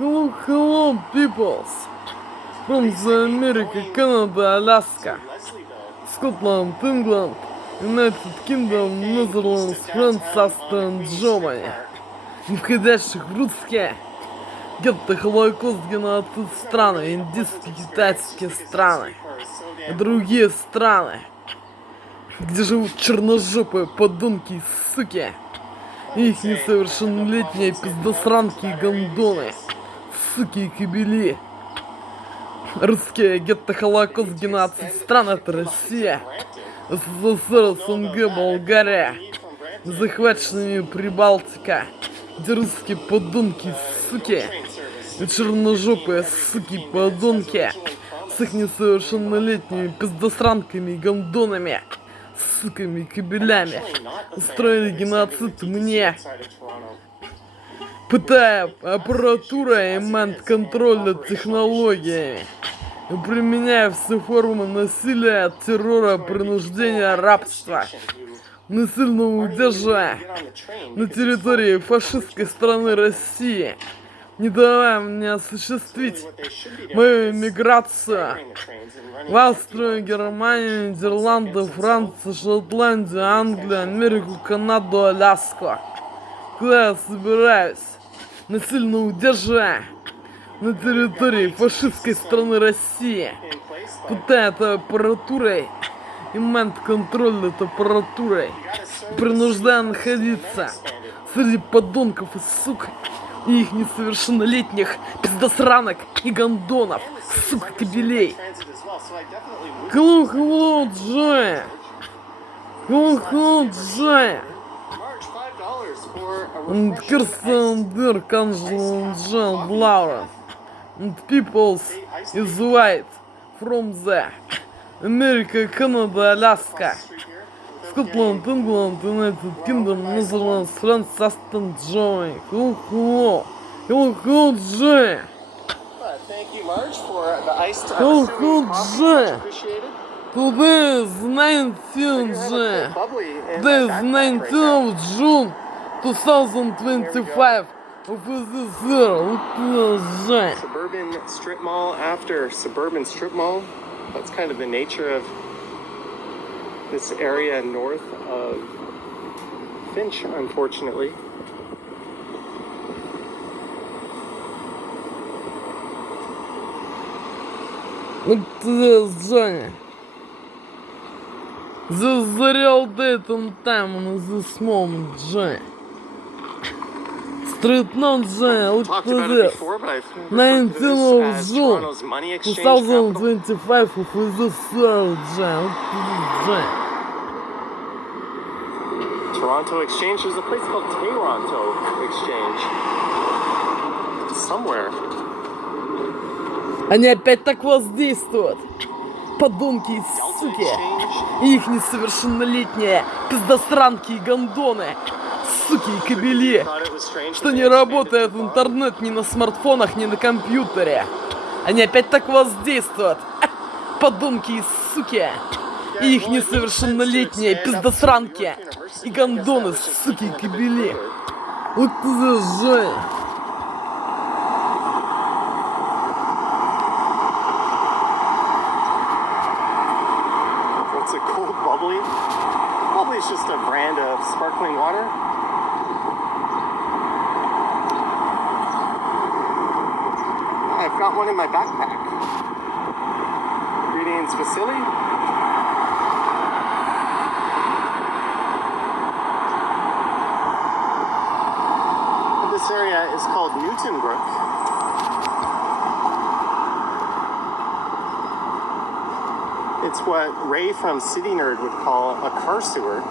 Hello, peoples from the America, Canada, Alaska, Scotland, England, United Kingdom, Netherlands, France, Австрии, Германии, не входящих в русские, гетто, Холокост, геноцид страны, индийские, китайские страны и другие страны, где живут черножопые подонки и суки, и их несовершеннолетние пиздосранки и гондоны, суки и кобели. Русские, гетто, Холокост, геноцид стран — это Россия, СССР, СНГ, Болгария, захваченными Прибалтика, где русские подонки, суки, и черножопые суки и подонки с их несовершеннолетними пиздосранками и гондонами, суками и кобелями устроили геноцид мне, пытая аппаратурой и мент-контроля технологиями, и применяя все формы насилия, террора, принуждения, рабства, насильного удержания на территории фашистской страны России, не давая мне осуществить мою миграцию в Австрию, Германию, Нидерланды, Францию, Шотландию, Англию, Америку, Канаду, Аляску, куда я собираюсь, насильно удерживая на территории фашистской страны России, пытая это аппаратурой и мент-контроль над аппаратурой, принуждая находиться среди подонков и сук и их несовершеннолетних пиздосранок и гондонов, сука, кобелей. Hello, Джоя! Hello, Джоя! And Kirsten Dirk, Angela, John, Laura, and peoples is white from there. America, Canada, Alaska, Scotland, England, United Kingdom, Netherlands, France, Australia, Germany. Hello, Joy. Thank you, Marge, for the iced Hello, Joy. Appreciated. Today is 19 June. Today is 19th of June 2025 of this year. Look at that. Suburban strip mall after suburban strip mall. That's kind of the nature of this area north of Finch, unfortunately. Look at this, Johnny. This is the real date and time in this moment, Johnny. Street note, Johnny, look at this. 19th of June 2025 of this year, Johnny. Look at this, Johnny. Toronto Exchange. There's a place called Toronto Exchange. Somewhere. Они опять так воздействуют. Подонки и суки. И их несовершеннолетние пиздосранки и гондоны. Суки и кобели. Что не работает интернет ни на смартфонах, ни на компьютере. Они опять так воздействуют. Подонки и суки. И их несовершеннолетние пиздосранки и гондоны, суки и кобели. Вот ты зажай. What's it called? Bubbly? Bubbly is just a brand of sparkling water. I've got one in my backpack. Ingredients: Vasily. This area is called Newtonbrook. It's what Ray from City Nerd would call a car sewer.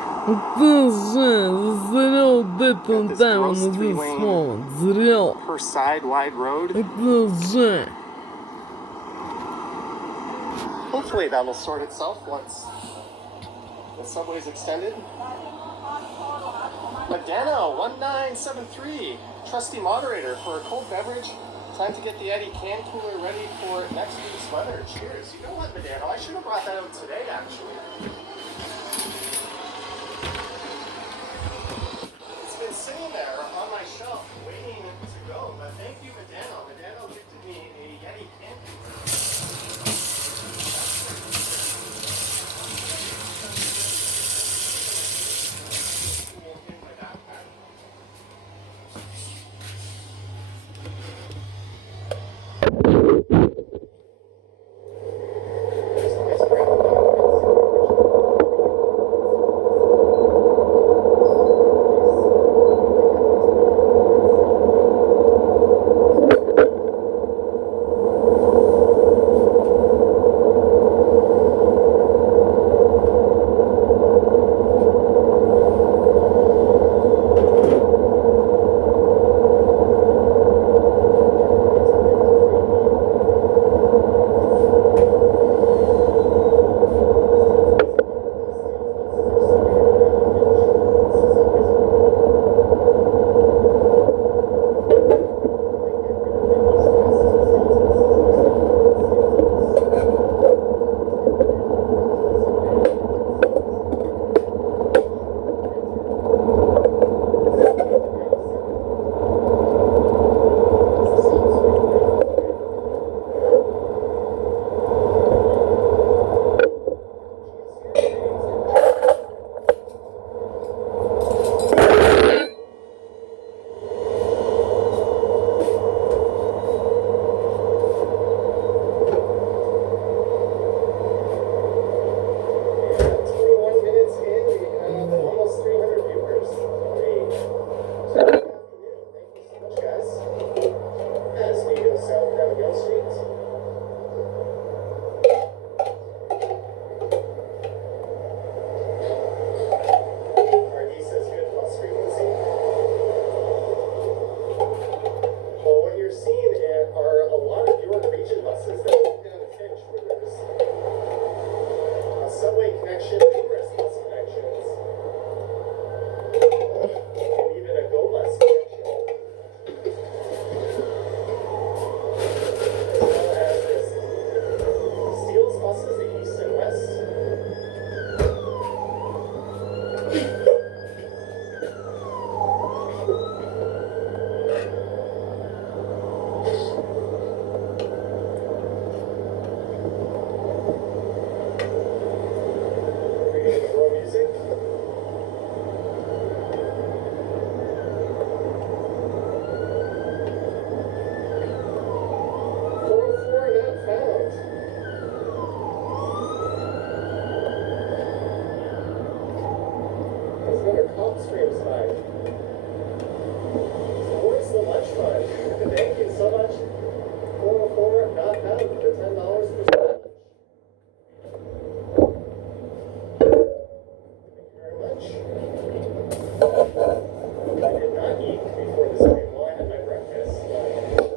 Зрел дate and time on this moment. Зрел. Per side wide road. Hopefully that'll sort itself once the subway's extended. Madano 1973, trusty moderator for a cold beverage. Time to get the Eddie can cooler ready for next week's weather. Cheers. You know what, Madano? I should have brought that out today, actually. It's been sitting there on my shelf waiting to go, but thank you, Madano. Yale Street. RD says good bus frequency. Well, what you're seeing are a lot of York region buses that move down the Finch where there's a subway connection, numerous bus connections, and even a GO bus connection. As well as this Steele's buses, the east and west. Reading row music. Not found. There's another cop streams by. So where's the lunch fund? Thank you so much. 404 not found for $10 for lunch. Thank you very much. I did not eat before the stream. Well, I had my breakfast. Lunch.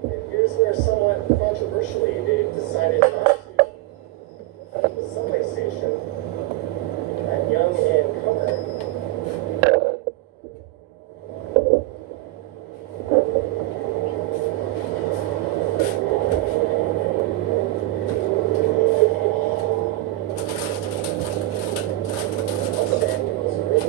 And here's where somewhat controversially they've decided not to open the subway station at Yonge and Comer. Mustang goes green.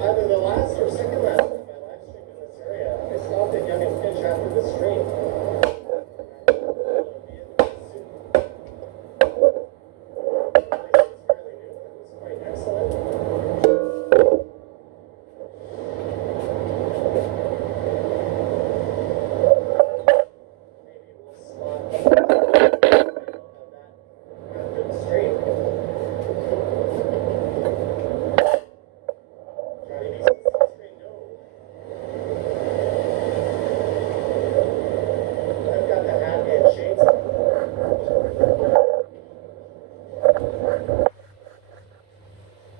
Either the last or second last of my live stream in this area, I stopped at Yonge and Finch after the stream. Quite excellent. Maybe we'll spot that after the stream. Johnny B says, "Stream, no." I've got the hat and shades on.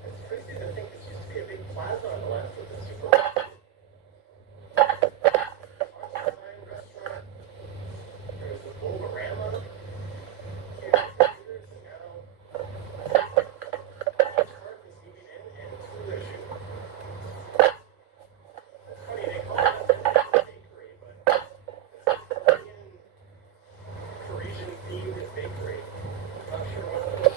It's crazy to think this used to be a big plaza on the left with the supermarket. Argentine restaurant. There was the Bolorama. Huge computers, and now each part is moving in and through their shoe. It's funny, they call it a bakery, but it's an Italian, Parisian themed bakery. Not sure what it is.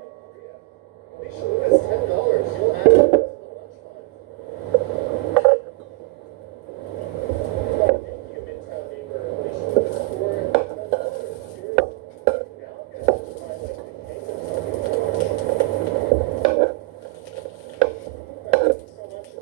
Alicia Lewis, $10. You'll add it to the lunch fund. Thank you, Midtown neighbor Alicia Lewis, for $10. Cheers. Now I'm going to find like the cake or something. Thank you so much.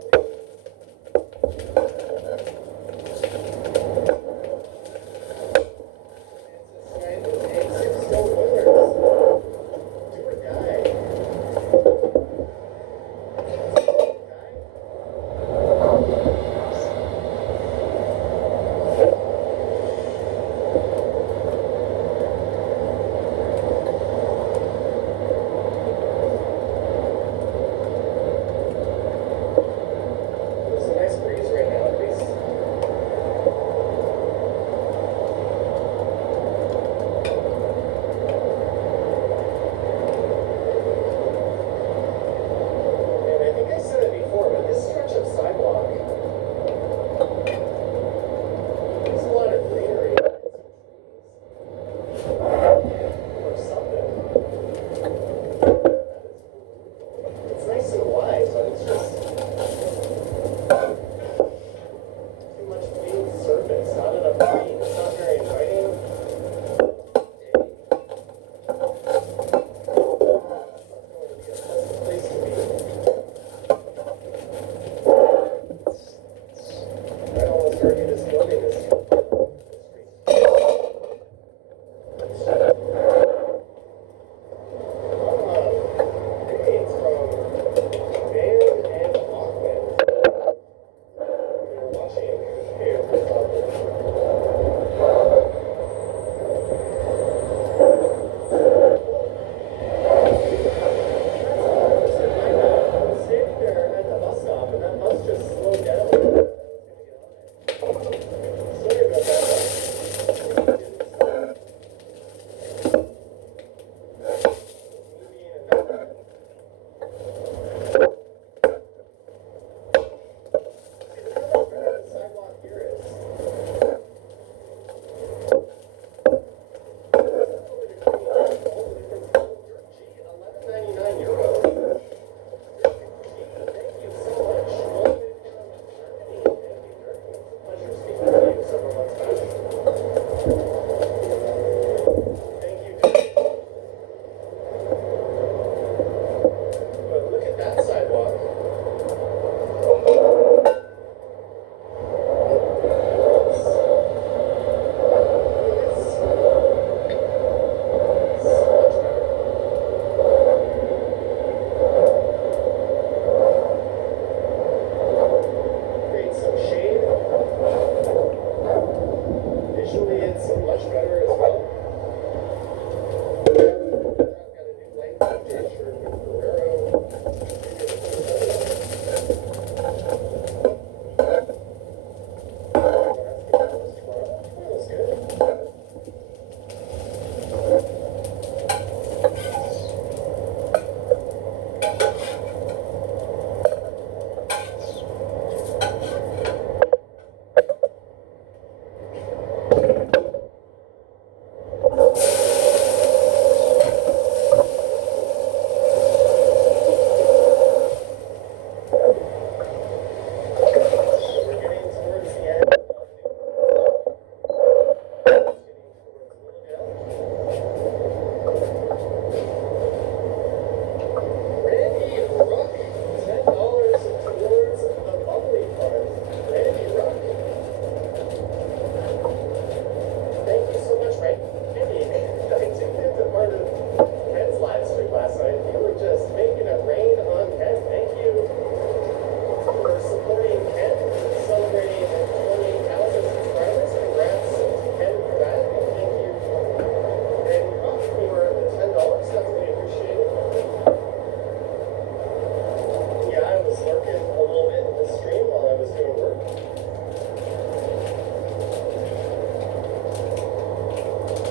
it a little bit in the stream while I was doing work.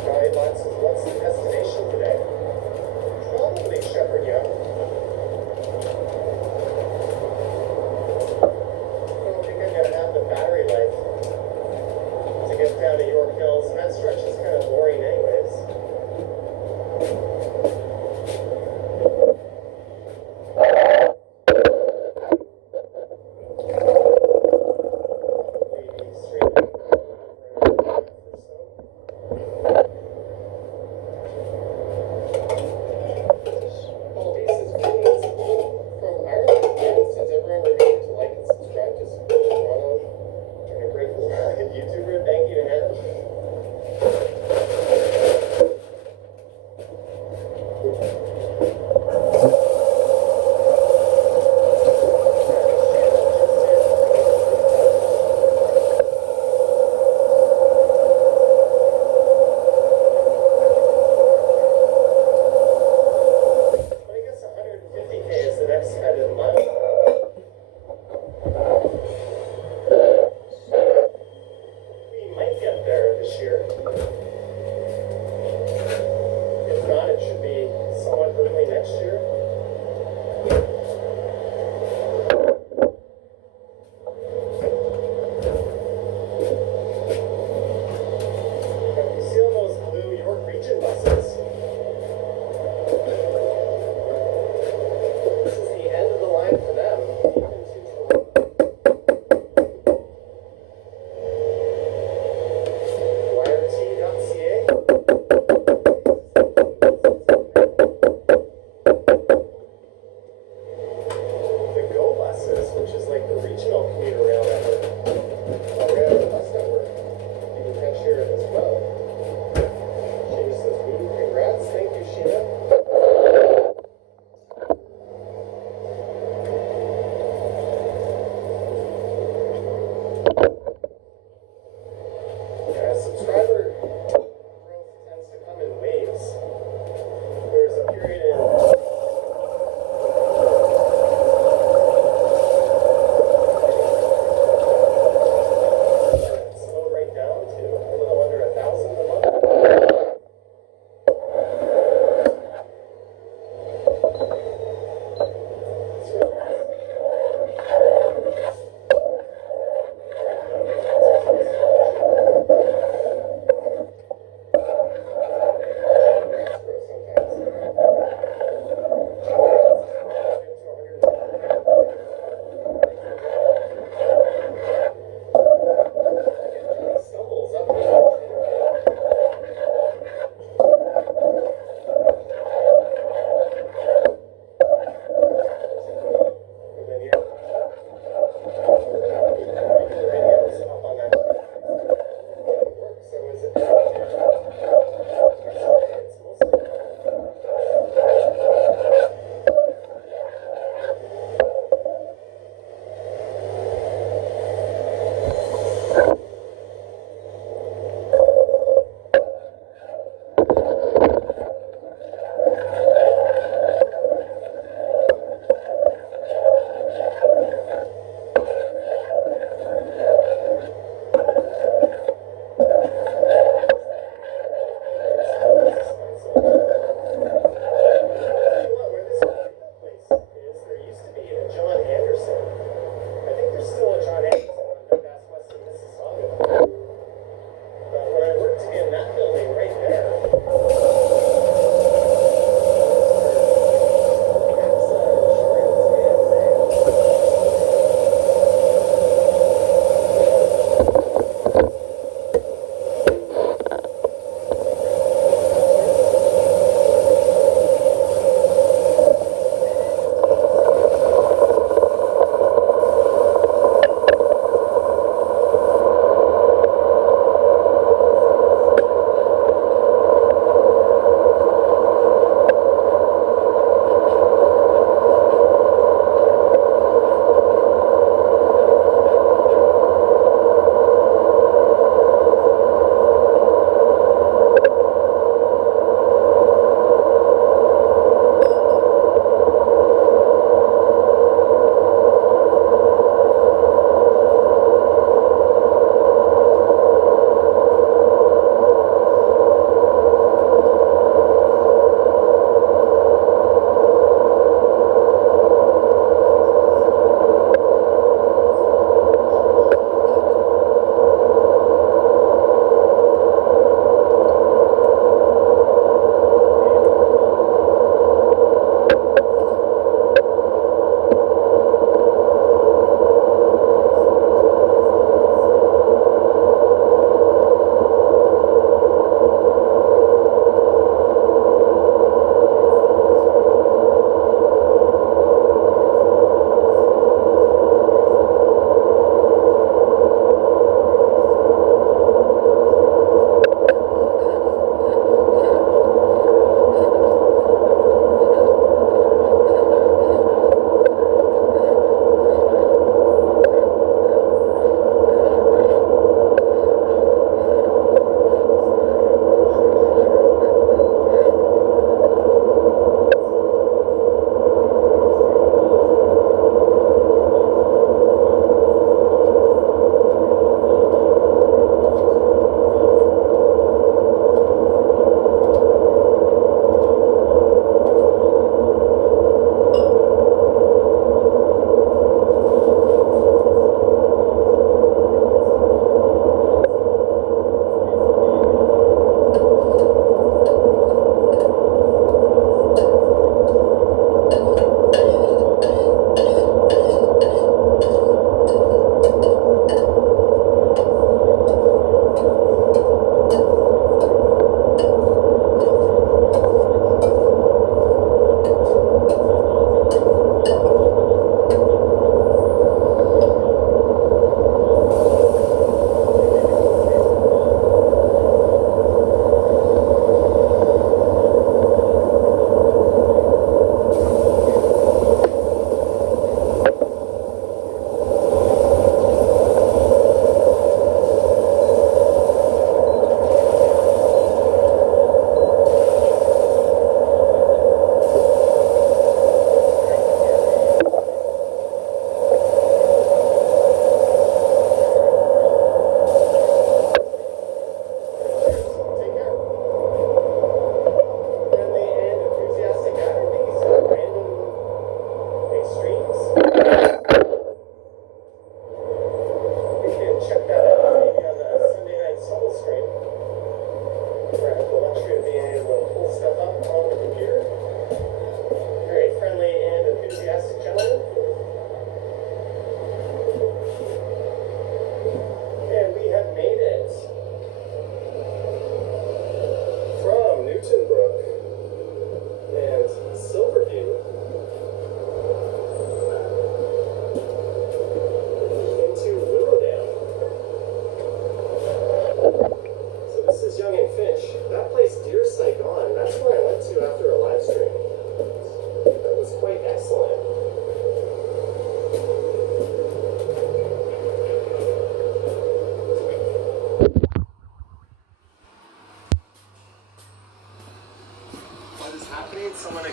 Guy Lutz says, what's the destination today? Probably Shepherd Young. I don't think I'm going to have the battery life to get down to York Hills, and that stretch is kind of boring anyways.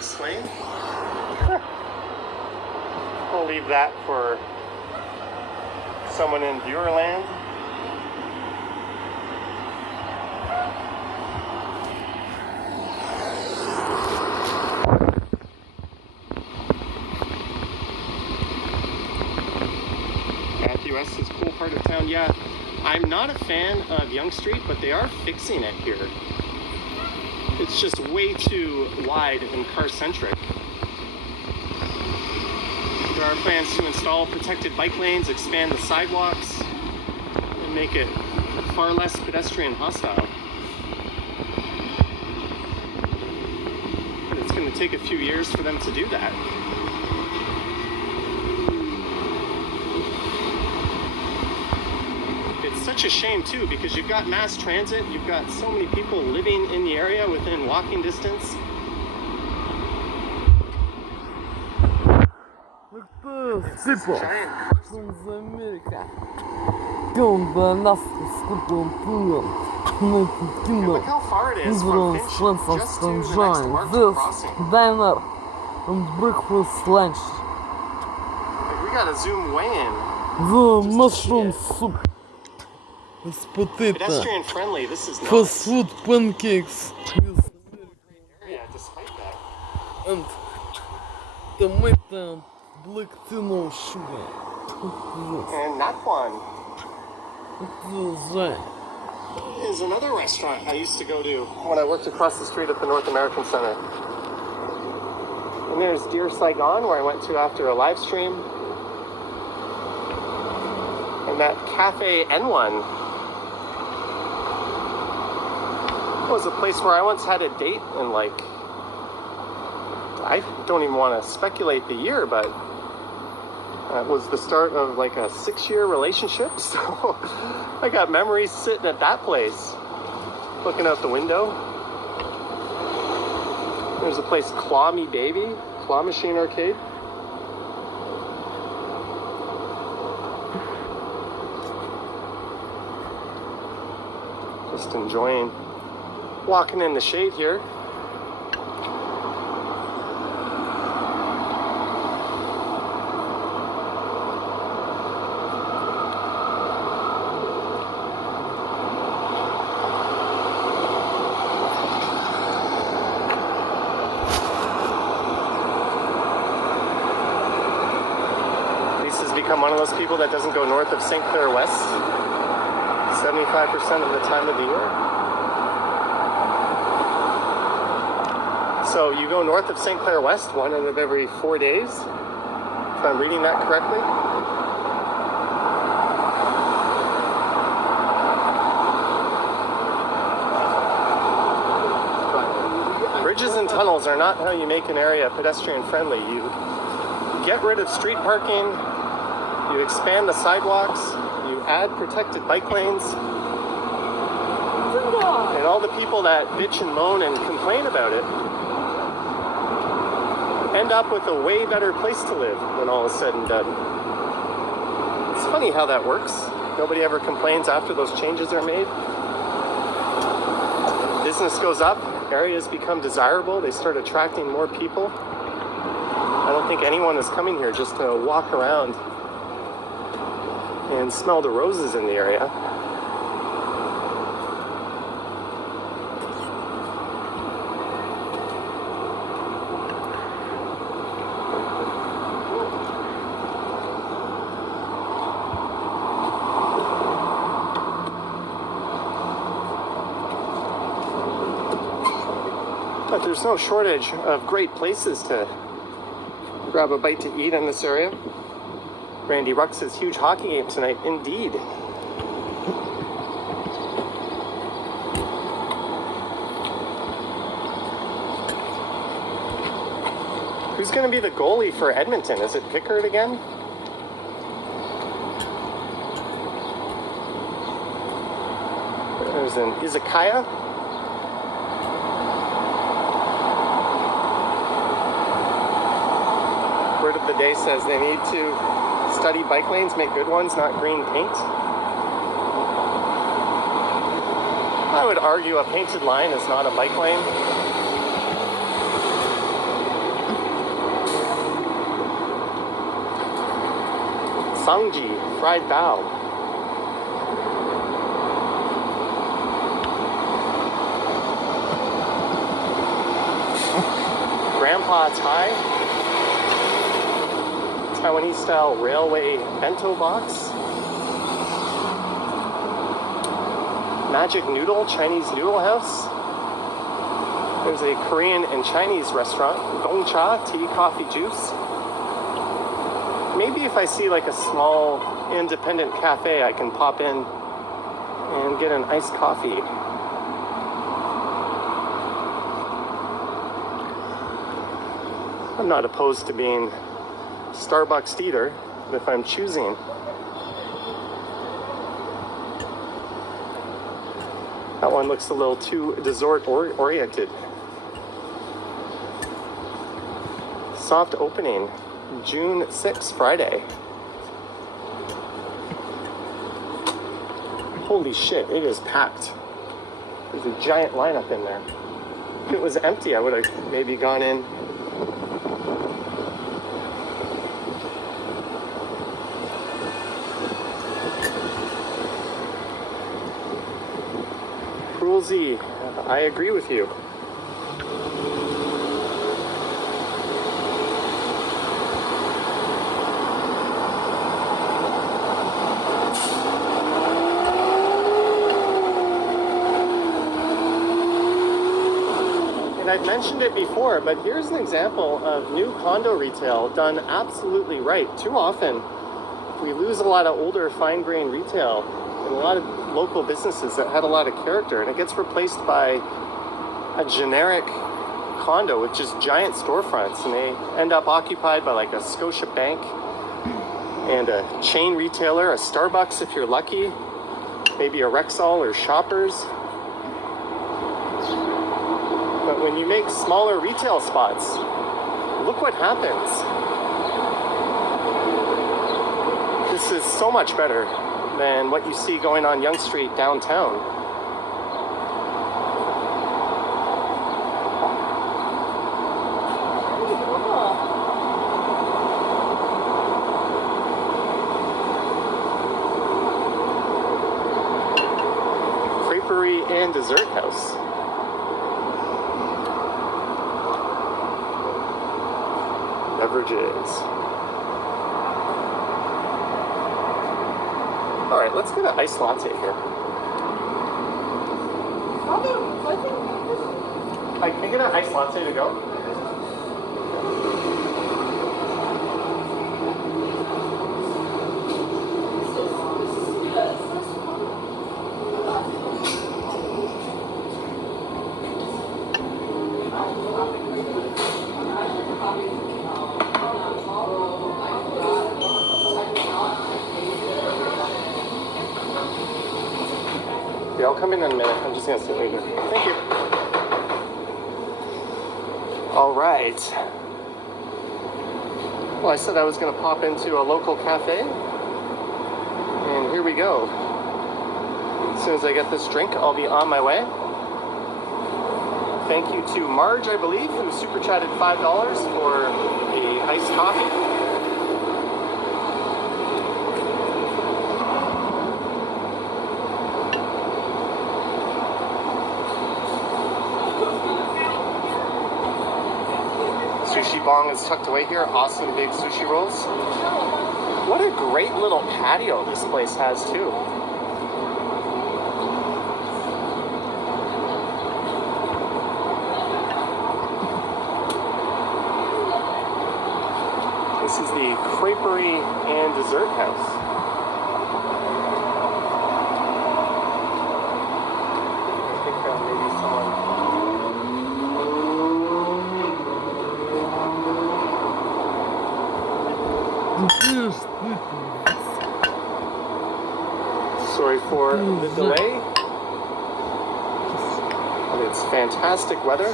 explain. We'll leave that for someone in viewer land. West is a cool part of town. Yeah, I'm not a fan of Yonge Street, but they are fixing it here. It's just way too wide and car-centric. There are plans to install protected bike lanes, expand the sidewalks, and make it far less pedestrian hostile. But it's going to take a few years for them to do that. Such a shame too, because you've got mass transit, you've got so many people living in the area within walking distance. It's giant. Америка. Look how far it is from Finch just to the next Martin crossing. Diner and breakfast lunch. Like, we gotta zoom way in. The mushroom soup. With potato. Pedestrian friendly, this is Fast food pancakes. With area despite that. and tomato black tea no sugar. And that one Right. is another restaurant I used to go to when I worked across the street at the North American Center. And there's Dear Saigon, where I went to after a live stream. And that Cafe N1 was a place where I once had a date, and like, I don't even want to speculate the year, but it was the start of like a 6-year relationship. So I got memories sitting at that place, looking out the window. There's a place, Claw Me Baby, Claw Machine Arcade. Just enjoying walking in the shade here. Lisa's become one of those people that doesn't go north of St. Clair West 75% of the time of the year. So you go north of St. Clair West 1 out of every 4 days, if I'm reading that correctly. Bridges and tunnels are not how you make an area pedestrian friendly. You get rid of street parking, you expand the sidewalks, you add protected bike lanes, and all the people that bitch and moan and complain about it end up with a way better place to live when all is said and done. It's funny how that works. Nobody ever complains after those changes are made. Business goes up, areas become desirable, they start attracting more people. I don't think anyone is coming here just to walk around and smell the roses in the area. But there's no shortage of great places to grab a bite to eat in this area. Randy Rux's huge hockey game tonight, indeed. Who's going to be the goalie for Edmonton? Is it Pickard again? There's an izakaya. Word of the day says they need to study bike lanes, make good ones, not green paint. I would argue a painted line is not a bike lane. Sangji, fried bao. Grandpa Thai. Taiwanese style railway bento box. Magic Noodle, Chinese noodle house. There's a Korean and Chinese restaurant. Gongcha, tea, coffee, juice. Maybe if I see like a small independent cafe, I can pop in and get an iced coffee. I'm not opposed to being Starbucks either, if I'm choosing. That one looks a little too dessert-oriented. Soft opening, June 6th, Friday. Holy shit, it is packed. There's a giant lineup in there. If it was empty, I would have maybe gone in. Z, I agree with you. And I've mentioned it before, but here's an example of new condo retail done absolutely right. Too often, we lose a lot of older fine-grained retail and a lot of local businesses that had a lot of character, and it gets replaced by a generic condo with just giant storefronts, and they end up occupied by like a Scotia Bank and a chain retailer, a Starbucks if you're lucky, maybe a Rexall or Shoppers. But when you make smaller retail spots, look what happens. This is so much better than what you see going on Yonge Street downtown. Creperie and Dessert House. Beverages. All right, let's get an iced latte here. I can get an iced latte to go. Yeah, I'll come in a minute. I'm just gonna sit right here. Thank you. All right. Well, I said I was gonna pop into a local cafe, and here we go. As soon as I get this drink, I'll be on my way. Thank you to Marge, I believe, who super chatted $5 for a iced coffee. Sushi bong is tucked away here. Awesome big sushi rolls. What a great little patio this place has too. This is the Creperie and Dessert House. I think maybe someone... Sorry for the delay. But it's fantastic weather.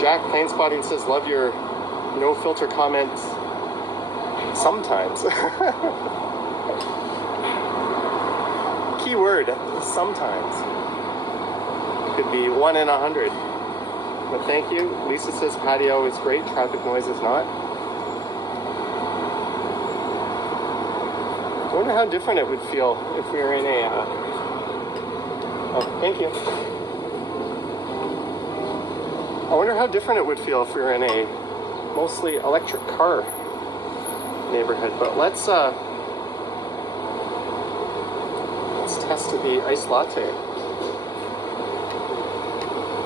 Jack Plane Spotting says, love your no filter comments sometimes. Keyword, sometimes. Could be 1 in 100. but thank you. Lisa says patio is great, traffic noise is not. I wonder how different it would feel if we were in a... Oh, thank you. I wonder how different it would feel if we were in a mostly electric car neighborhood. But let's test the iced latte.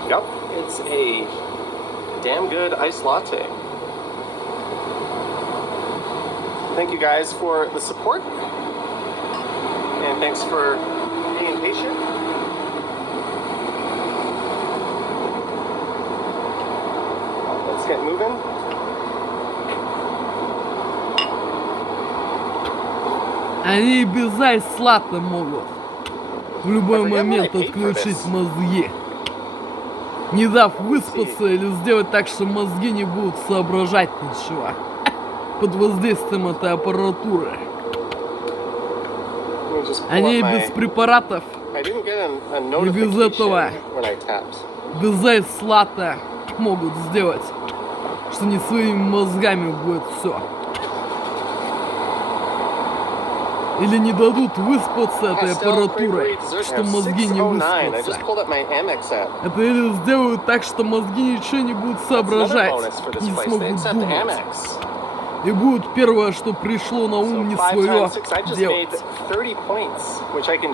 Yep, it's a damn good iced latte. Thank you guys for the support, and thanks for being patient. Let's get moving. Они и без айс-латте могут в любой момент отключить мозги, не дав выспаться или сделать так, что мозги не будут соображать ничего под воздействием этой аппаратуры. Они и без препаратов, и без этого, без айс-латте могут сделать, что не своими мозгами будет все. Или не дадут выспаться этой аппаратурой, что мозги не выспятся. Это или сделают так, что мозги ничего не будут соображать, не смогут думать. И будет первое, что пришло на ум, не свое делать.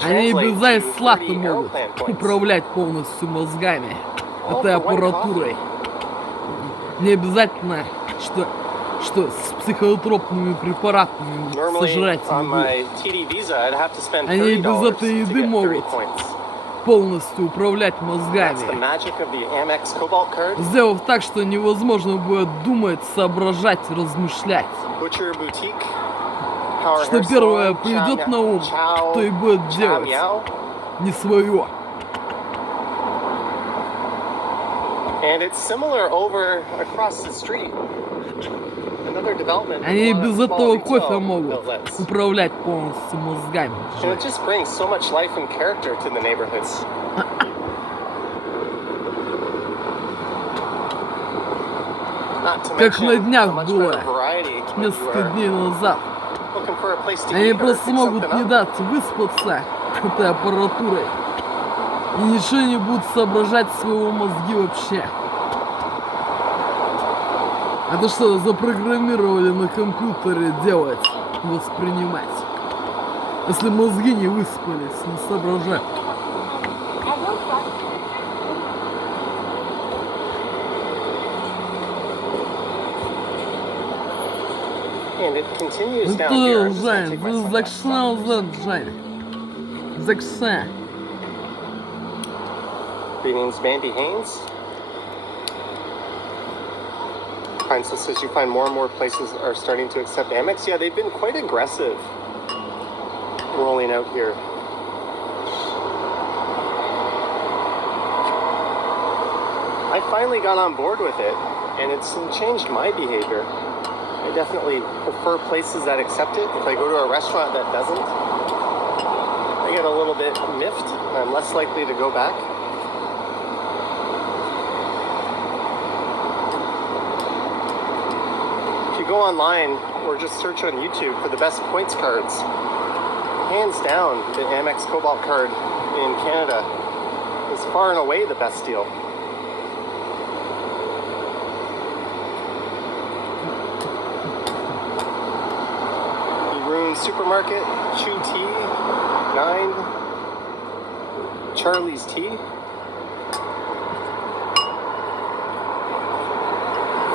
Они и без айс-латте могут управлять полностью мозгами этой аппаратурой. Не обязательно, что с психотропными препаратами сожрать не будут. Они и без этой еды могут полностью управлять мозгами, сделав так, что невозможно будет думать, соображать, размышлять. Что первое придет на ум, то и будет делать не свое. Они и без этого кофе могут управлять полностью мозгами. Как на днях было, несколько дней назад. Они просто могут не дать выспаться этой аппаратурой. И ничего не будут соображать своего мозги вообще. Это что, запрограммировали на компьютере делать, воспринимать? Если мозги не выспались, не соображают. Это Жень, вы закшнал Жень. Закша. Greetings, Mandy Haynes. Heinzel says you find more and more places are starting to accept Amex. Yeah, they've been quite aggressive rolling out here. I finally got on board with it, and it's changed my behavior. I definitely prefer places that accept it. If I go to a restaurant that doesn't, I get a little bit miffed, and I'm less likely to go back. Go online or just search on YouTube for the best points cards. Hands down, the Amex Cobalt card in Canada is far and away the best deal. Maroon Supermarket, Chew Tea, 9, Charlie's Tea.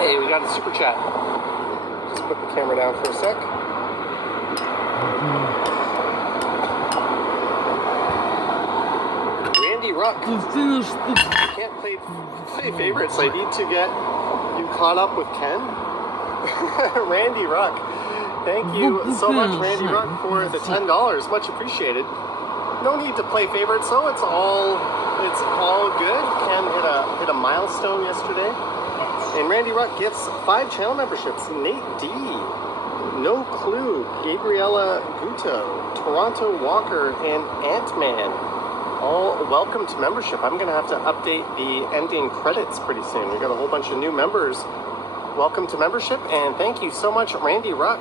Hey, we got a super chat. Put the camera down for a sec. Randy Ruck. Can't play favorites. I need to get you caught up with Ken. Randy Ruck. Thank you so much, Randy Ruck, for the $10. Much appreciated. No need to play favorites, so it's all good. Ken hit a milestone yesterday. And Randy Ruck gets 5 channel memberships. Nate D, No Clue, Gabriella Guto, Toronto Walker, and Ant-Man all welcome to membership. I'm going to have to update the ending credits pretty soon. We got a whole bunch of new members. Welcome to membership, and thank you so much, Randy Ruck.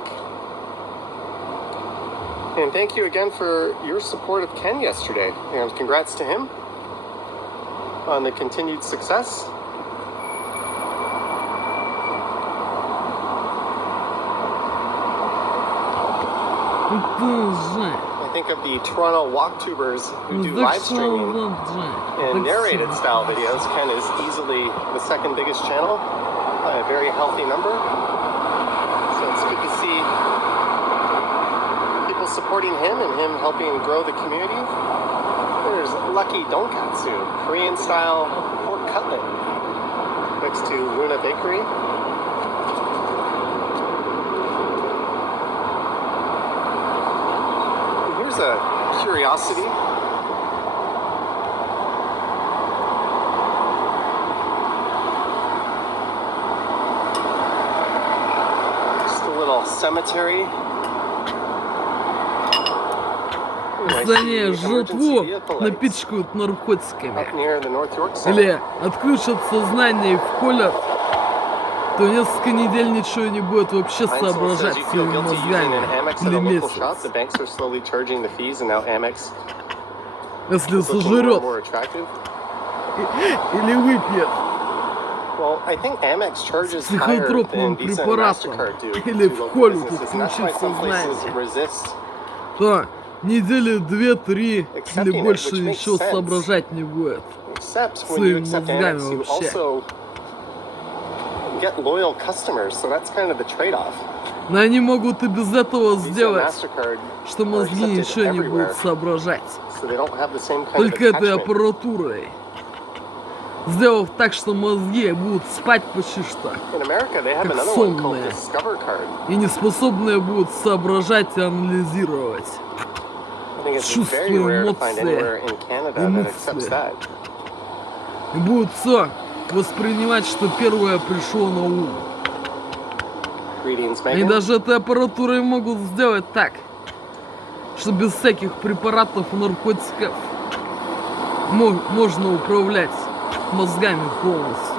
And thank you again for your support of Ken yesterday. And congrats to him on the continued success. I think of the Toronto walktubers who do live streaming and narrated style videos. Ken is easily the second biggest channel by a very healthy number. So it's good to see people supporting him and him helping grow the community. There's Lucky Donkatsu, Korean style pork cutlet next to Luna Bakery. Here's a curiosity. Just a little cemetery. Здание жертву напичкают наркотиками или отключат сознание и вколят, то несколько недель ничего не будет вообще соображать своими мозгами или месяц. Если сожрет или выпьет психотропным препаратом или вколют отключить сознание, то недели 2-3 или больше ничего соображать не будет своими мозгами вообще. Но они могут и без этого сделать, что мозги ничего не будут соображать. Только этой аппаратурой. Сделав так, что мозги будут спать почти что, как сонные. И не способные будут соображать и анализировать. Чувства, эмоции и мысли. И будут все воспринимать, что первое пришло на ум. Они даже этой аппаратурой могут сделать так, что без всяких препаратов и наркотиков можно управлять мозгами полностью.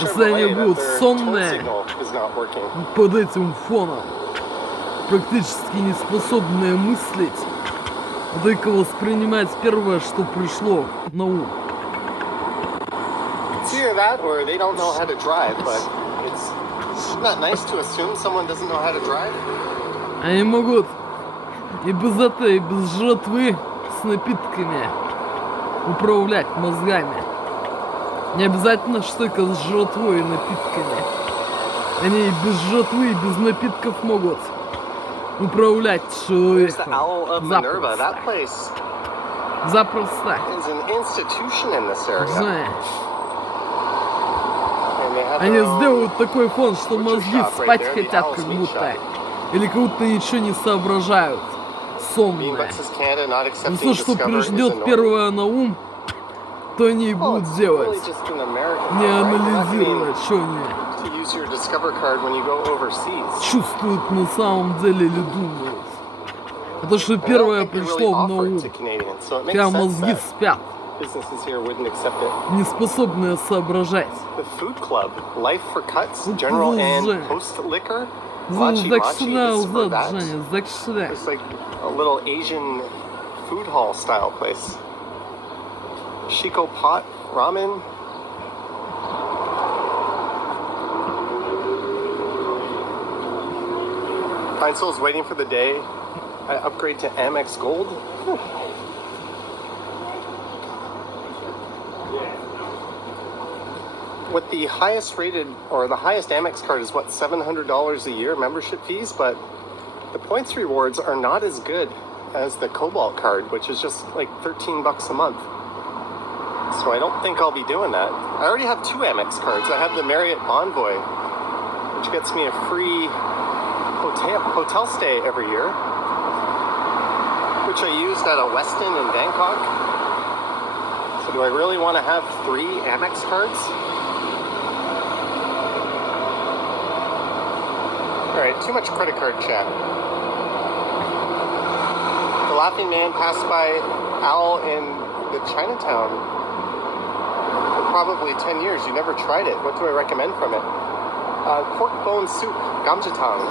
Если они будут сонные под этим фоном, практически не способные мыслить, только воспринимать первое, что пришло на ум. Они могут и без этого, и без жратвы с напитками управлять мозгами. Не обязательно, что только с жратвой и напитками. Они и без жратвы, и без напитков могут управлять человеком. Запросто. Да. Они сделают такой фон, что мозги спать хотят как будто. Или как будто ничего не соображают. Сонные. Но то, что придет первое на ум, то они и будут делать. Не анализировать, что они чувствуют на самом деле или думают. А то, что первое пришло на ум, когда мозги спят, не способные соображать. Shiko pot ramen. Pine Soul's waiting for the day I upgrade to Amex Gold. With the highest rated, or the highest Amex card is what, $700 a year membership fees, but the points rewards are not as good as the Cobalt card, which is just like $13 a month. So I don't think I'll be doing that. I already have 2 Amex cards. I have the Marriott Bonvoy, which gets me a free hotel stay every year, which I used at a Westin in Bangkok. So do I really want to have 3 Amex cards? All right, too much credit card chat. The laughing man passed by owl in the Chinatown for probably 10 years. You never tried it. What do I recommend from it? Pork bone soup, gamjatang.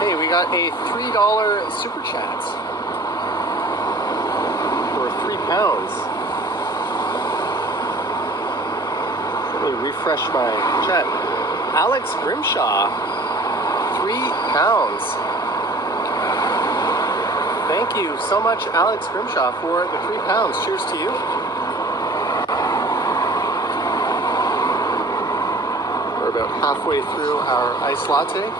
Hey, we got a $3 super chat for £3. Let me refresh my chat. Alex Grimshaw, £3. Thank you so much, Alex Grimshaw, for the £3. Cheers to you. We're about halfway through our iced latte.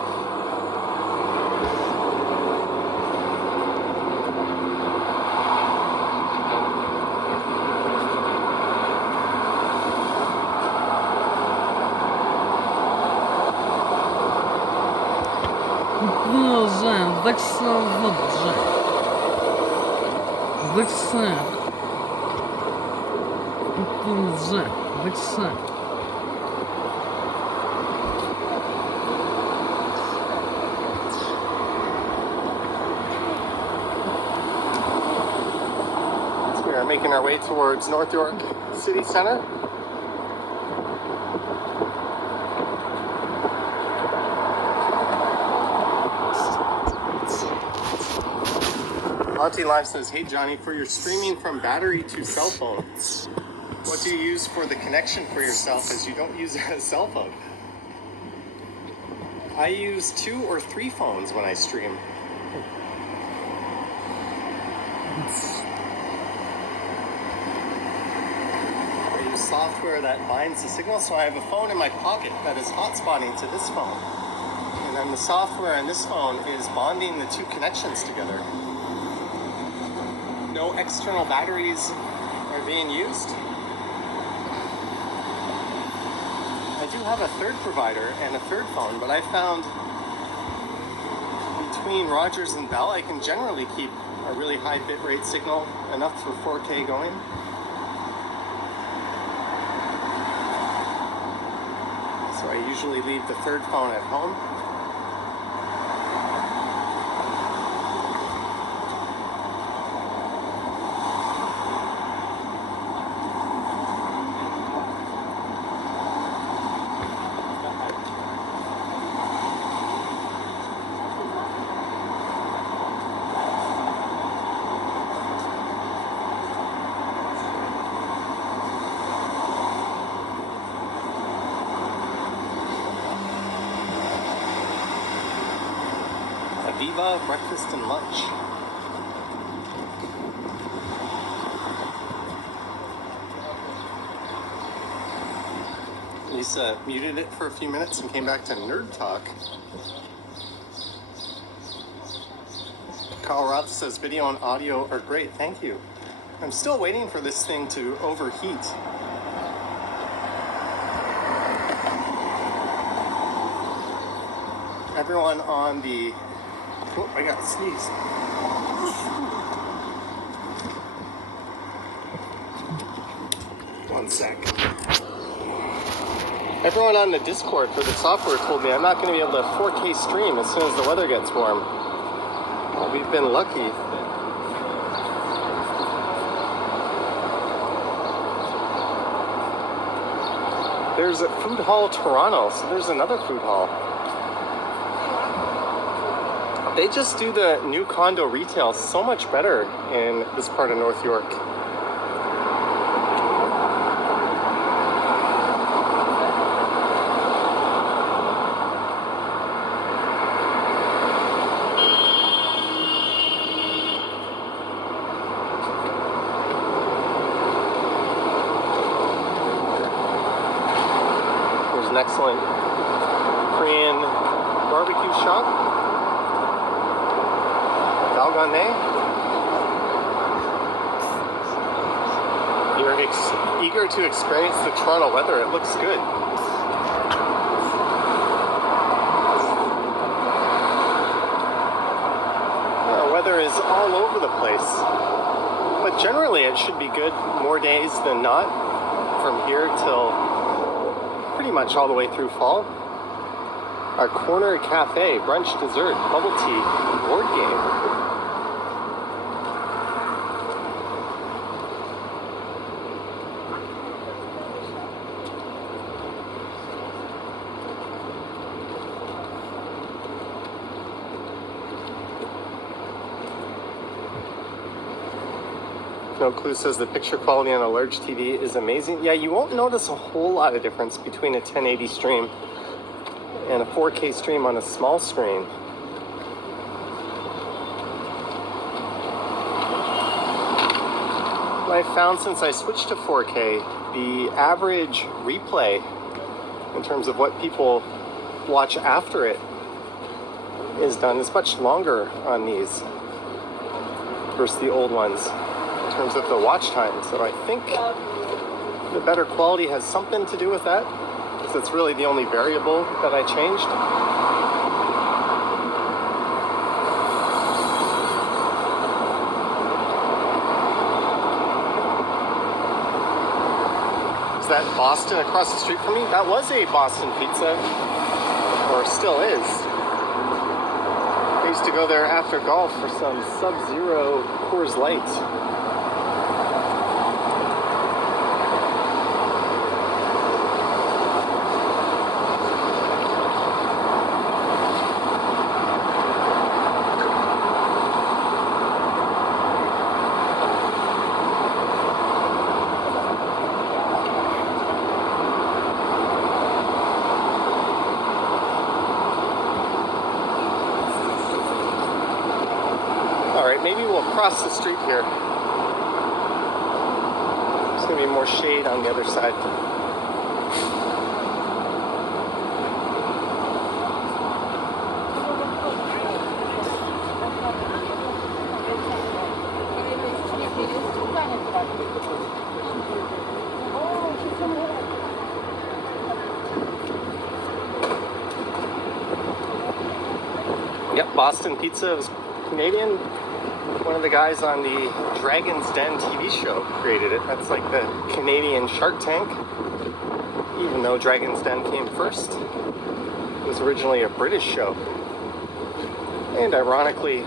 We are making our way towards North York City Center. Auntie Live says, hey Johnny, for your streaming from battery to cell phone, what do you use for the connection for yourself as you don't use a cell phone? I use 2 or 3 phones when I stream. I use software that binds the signal, so I have a phone in my pocket that is hotspotting to this phone. And then the software on this phone is bonding the 2 connections together. No external batteries are being used. I do have a third provider and a third phone, but I found between Rogers and Bell, I can generally keep a really high bitrate signal, enough for 4K going. So I usually leave the third phone at home. Viva breakfast and lunch. Lisa muted it for a few minutes and came back to Nerd Talk. Kyle Roth says video and audio are great, thank you. I'm still waiting for this thing to overheat. Everyone on the... Oh, I got to sneeze. One sec. Everyone on the Discord for the software told me I'm not going to be able to 4K stream as soon as the weather gets warm. Well, we've been lucky. There's a food hall Toronto, so there's another food hall. They just do the new condo retail so much better in this part of North York. There's an excellent Korean barbecue shop. You're eager to experience the Toronto weather. It looks good. The weather is all over the place. But generally it should be good more days than not from here till pretty much all the way through fall. Our corner cafe, brunch, dessert, bubble tea, board game. No Clue says the picture quality on a large TV is amazing. Yeah, you won't notice a whole lot of difference between a 1080 stream and a 4K stream on a small screen. What I found since I switched to 4K, the average replay in terms of what people watch after it is done is much longer on these versus the old ones in terms of the watch time. So I think the better quality has something to do with that, because it's really the only variable that I changed. Is that Boston across the street from me? That was a Boston Pizza, or still is. I used to go there after golf for some Sub-Zero Coors Light. Maybe we'll cross the street here. There's going to be more shade on the other side. Yep, Boston Pizza is Canadian. One of the guys on the Dragon's Den TV show created it. That's like the Canadian Shark Tank. Even though Dragon's Den came first, it was originally a British show. And ironically,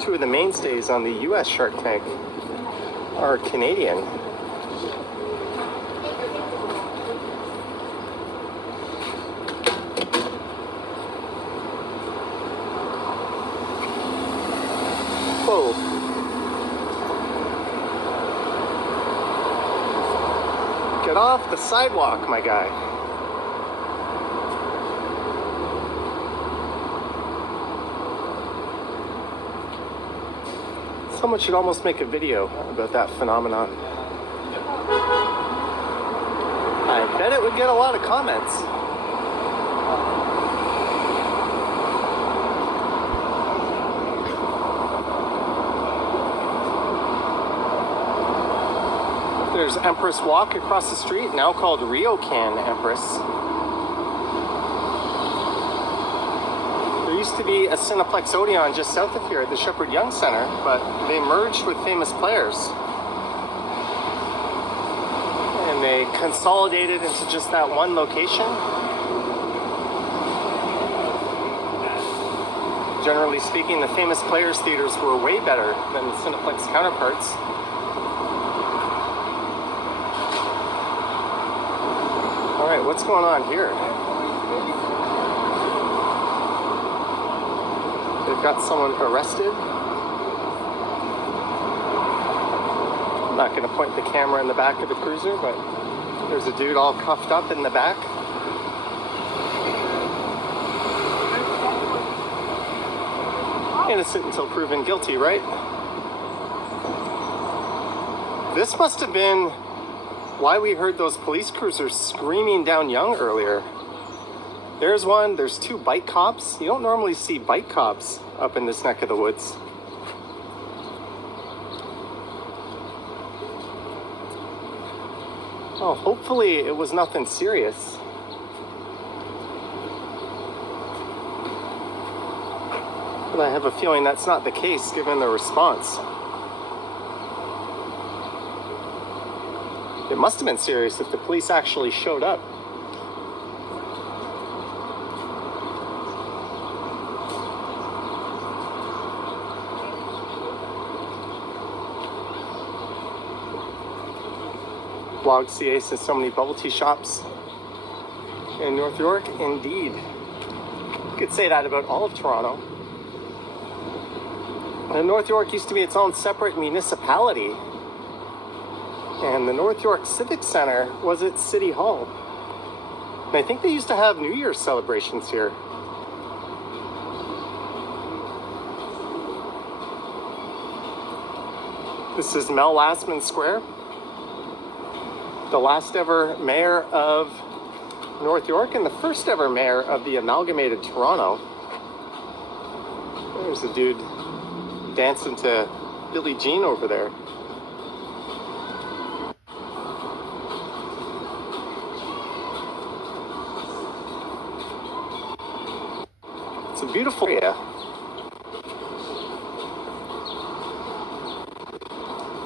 two of the mainstays on the US Shark Tank are Canadian. Whoa. Get off the sidewalk, my guy. Someone should almost make a video about that phenomenon. I bet it would get a lot of comments. There's Empress Walk across the street, now called Ryokan Empress. There used to be a Cineplex Odeon just south of here at the Shepherd Young Center, but they merged with Famous Players. And they consolidated into just that one location. Generally speaking, the Famous Players theaters were way better than the Cineplex counterparts. Alright, what's going on here? They've got someone arrested. I'm not going to point the camera in the back of the cruiser, but there's a dude all cuffed up in the back. Innocent until proven guilty, right? This must have been why we heard those police cruisers screaming down Yonge earlier. There's one, there's two bike cops. You don't normally see bike cops up in this neck of the woods. Oh, hopefully it was nothing serious. But I have a feeling that's not the case given the response. It must have been serious if the police actually showed up. Blog CA says so many bubble tea shops in North York. Indeed. You could say that about all of Toronto. And North York used to be its own separate municipality. And the North York Civic Center was its city hall. And I think they used to have New Year's celebrations here. This is Mel Lastman Square, the last ever mayor of North York and the first ever mayor of the amalgamated Toronto. There's a dude dancing to Billie Jean over there. It's a beautiful area.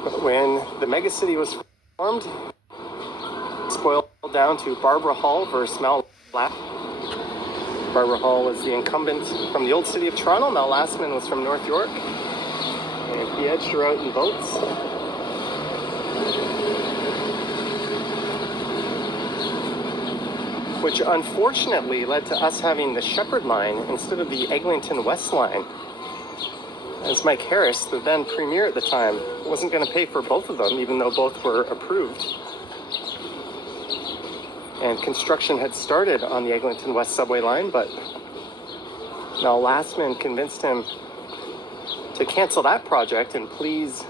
But when the megacity was formed, it's boiled down to Barbara Hall versus Mel Lastman. Barbara Hall was the incumbent from the old city of Toronto. Mel Lastman was from North York. And he edged her out in votes. Which unfortunately led to us having the Shepherd line instead of the Eglinton West line. As Mike Harris, the then premier at the time, wasn't going to pay for both of them, even though both were approved. And construction had started on the Eglinton West subway line, but Mel Lastman convinced him to cancel that project and please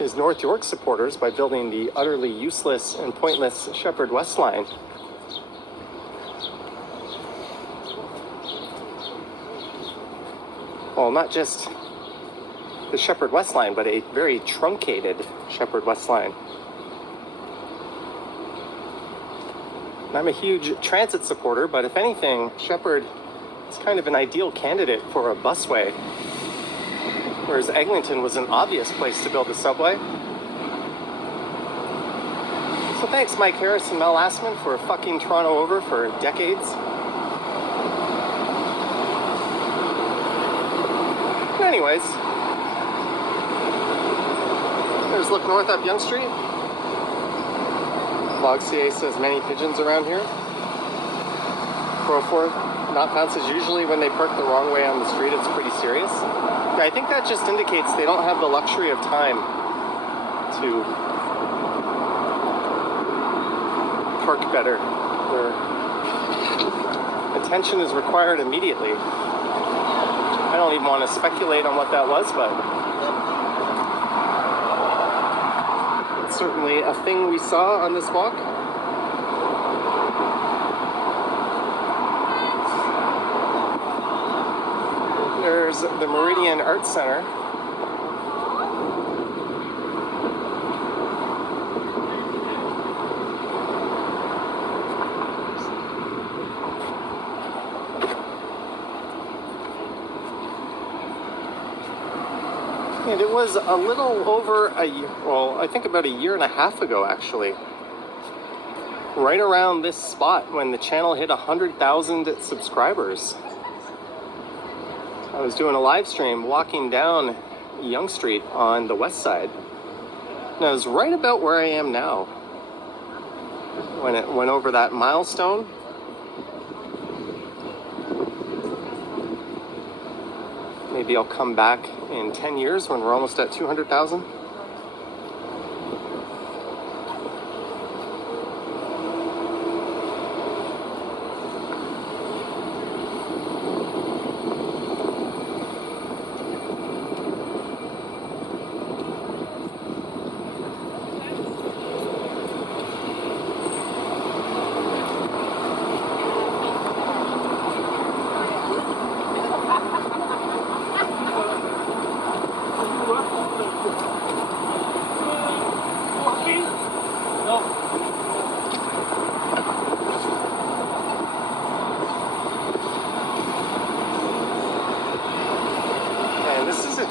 his North York supporters by building the utterly useless and pointless Shepherd West line. Well, not just the Shepherd West line, but a very truncated Shepherd West line. And I'm a huge transit supporter, but if anything, Shepherd is kind of an ideal candidate for a busway, whereas Eglinton was an obvious place to build a subway. So thanks, Mike Harris and Mel Lastman, for fucking Toronto over for decades. Anyways, there's Look North up Yonge Street. Blog CA says many pigeons around here. Crowforth not bounces usually when they park the wrong way on the street. It's pretty serious. Yeah, I think that just indicates they don't have the luxury of time to park better. Their attention is required immediately. I don't even want to speculate on what that was, but it's certainly a thing we saw on this walk. There's the Meridian Arts Center. And it was a little over a year, well, I think about a year and a half ago, actually. Right around this spot when the channel hit 100,000 subscribers. I was doing a live stream walking down Yonge Street on the west side. And I was right about where I am now when it went over that milestone. Maybe I'll come back in 10 years when we're almost at 200,000.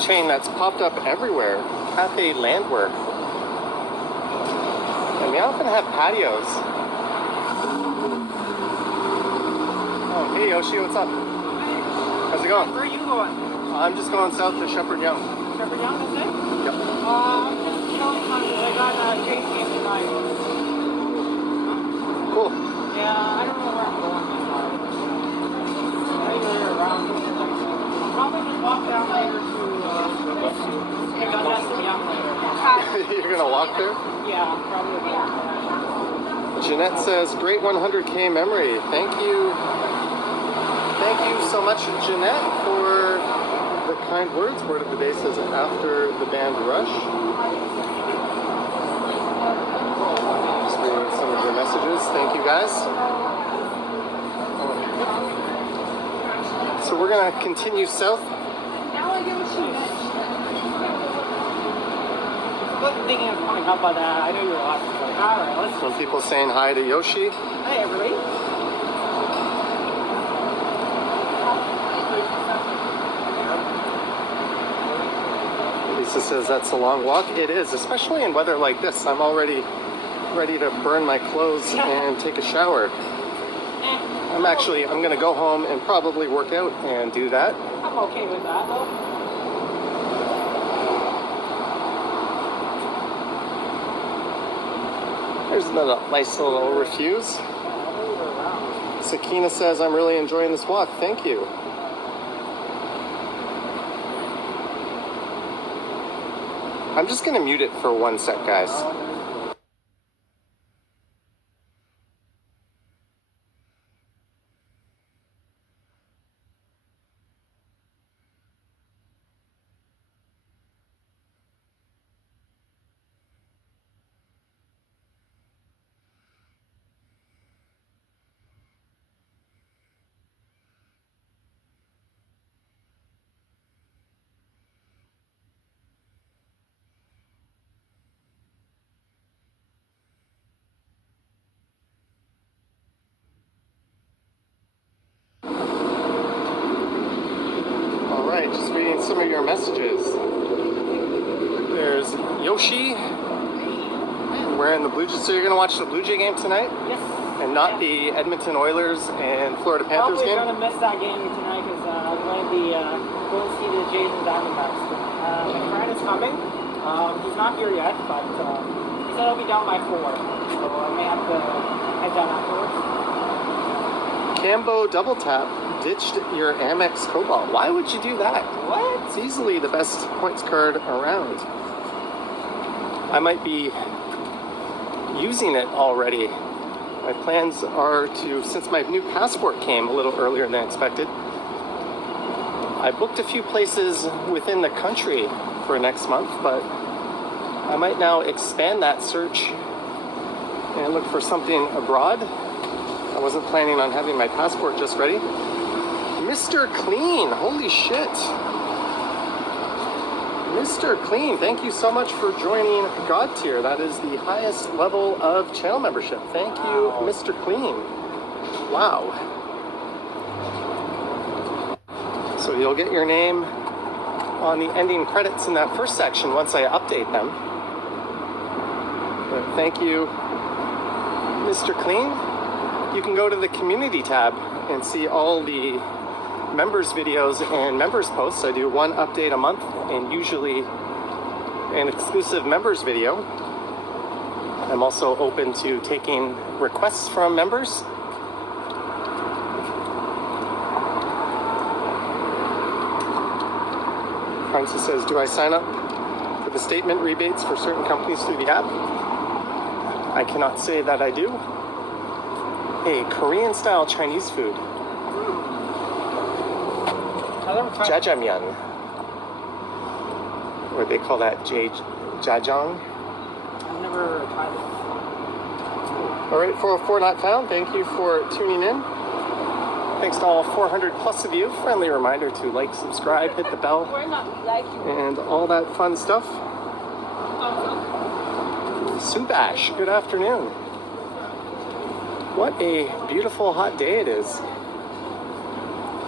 Chain that's popped up everywhere, Cafe Landwehr. And they often have patios. Oh, hey Yoshi, what's up? How's it going? Where are you going? I'm just going south to Shepherd Yonge. Shepherd Yonge, is it? Yep. I'm just chilling because I got JC gonna walk there? Yeah, probably. Jeanette says, great 100K memory. Thank you. Thank you so much, Jeanette, for the kind words. Word of the day says, after the band Rush. Just reading some of your messages. Thank you, guys. So we're gonna continue south. I wasn't thinking of coming up, but I know you were lost. Like, alright, let's Some people saying hi to Yoshi. Hey, everybody. Lisa says that's a long walk. It is, especially in weather like this. I'm already ready to burn my clothes and take a shower. I'm gonna go home and probably work out and do that. I'm okay with that, though. There's another nice little refuse. Sakina says, I'm really enjoying this walk. Thank you. I'm just gonna mute it for 1 sec, guys. Just reading some of your messages. There's Yoshi wearing the Blue Jays. So you're going to watch the Blue Jay game tonight? Yes. And not the Edmonton Oilers and Florida Panthers game? I'm going to miss that game tonight because I'm going to be going to see the Jays and Diamondbacks. My friend is coming. He's not here yet, but he said he'll be down by 4. So I may have to head down afterwards. Cambo Double Tap ditched your Amex Cobalt. Why would you do that? What? It's easily the best points card around. I might be using it already. My plans are to, since my new passport came a little earlier than expected, I booked a few places within the country for next month, but I might now expand that search and look for something abroad. I wasn't planning on having my passport just ready. Mr. Clean, holy shit. Mr. Clean, thank you so much for joining God Tier. That is the highest level of channel membership. Thank you, Mr. Clean. Wow. So you'll get your name on the ending credits in that first section once I update them. But thank you, Mr. Clean. You can go to the community tab and see all the members videos and members posts. I do one update a month and usually an exclusive members video. I'm also open to taking requests from members. Francis says, do I sign up for the statement rebates for certain companies through the app? I cannot say that I do. Hey, Korean style Chinese food. Jajangmyeon. Or they call that jajang. I've never tried it. All right, 404 not found. Thank you for tuning in. Thanks to all 400 plus of you. Friendly reminder to like, subscribe, hit the bell, and all that fun stuff. Subash, good afternoon. What a beautiful hot day it is.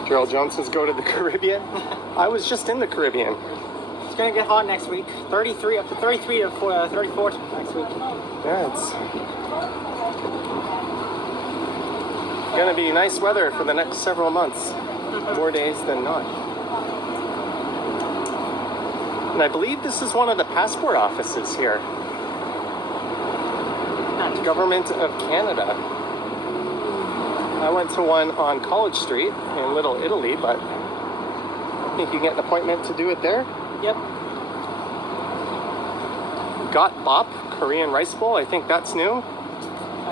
Gerald Jones says go to the Caribbean. I was just in the Caribbean. It's going to get hot next week. 33 up to 33 to 34 next week. Yeah, it's going to be nice weather for the next several months. More days than not. And I believe this is one of the passport offices here. Government of Canada. I went to one on College Street in Little Italy, but I think you get an appointment to do it there. Yep. Got Bop Korean rice bowl. I think that's new. I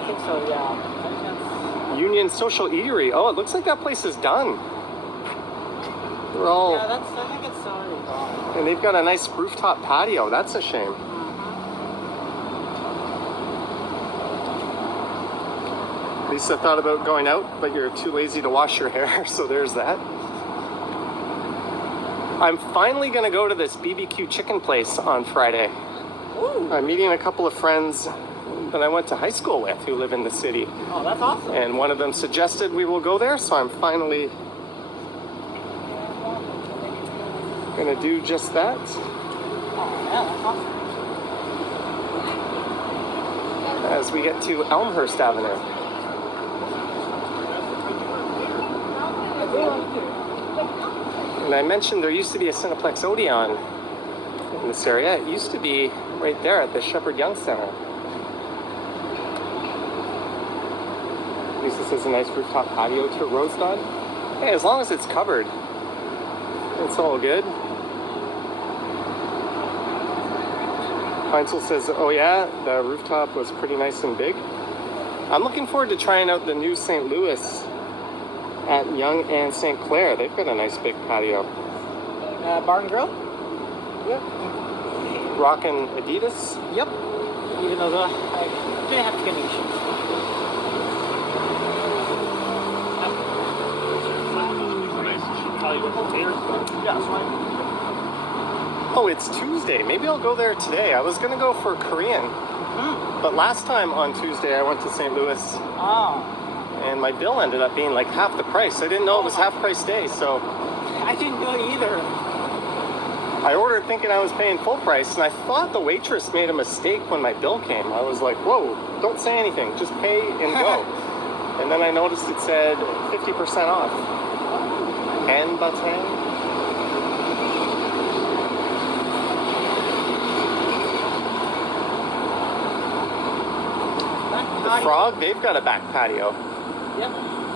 think so, yeah. I think that's... Union Social Eatery. Oh, it looks like that place is done. They're all... Yeah, that's, I think it's already gone. And they've got a nice rooftop patio. That's a shame. Lisa thought about going out, but you're too lazy to wash your hair, so there's that. I'm finally going to go to this BBQ chicken place on Friday. Ooh. I'm meeting a couple of friends that I went to high school with who live in the city. Oh, that's awesome. And one of them suggested we will go there, so I'm finally going to do just that. Oh, yeah, that's awesome. As we get to Elmhurst Avenue. And I mentioned there used to be a Cineplex Odeon in this area. It used to be right there at the Shepherd Young Center. Lisa says a nice rooftop patio to Rosebud. Hey, as long as it's covered, it's all good. Heinzel says, oh yeah, the rooftop was pretty nice and big. I'm looking forward to trying out the new St. Louis at Yonge and St. Clair. They've got a nice big patio. Bar and Grill? Yep. Rockin' Adidas. Yep. Even though I didn't have to get any shoes. Yeah, it's fine. Oh, it's Tuesday. Maybe I'll go there today. I was going to go for Korean. But last time on Tuesday, I went to St. Louis. Oh. And my bill ended up being like half the price. I didn't know it was half price day, so... I didn't know either. I ordered thinking I was paying full price, and I thought the waitress made a mistake when my bill came. I was like, whoa, don't say anything, just pay and go. And then I noticed it said 50% off. And button. The Frog, they've got a back patio. Yep.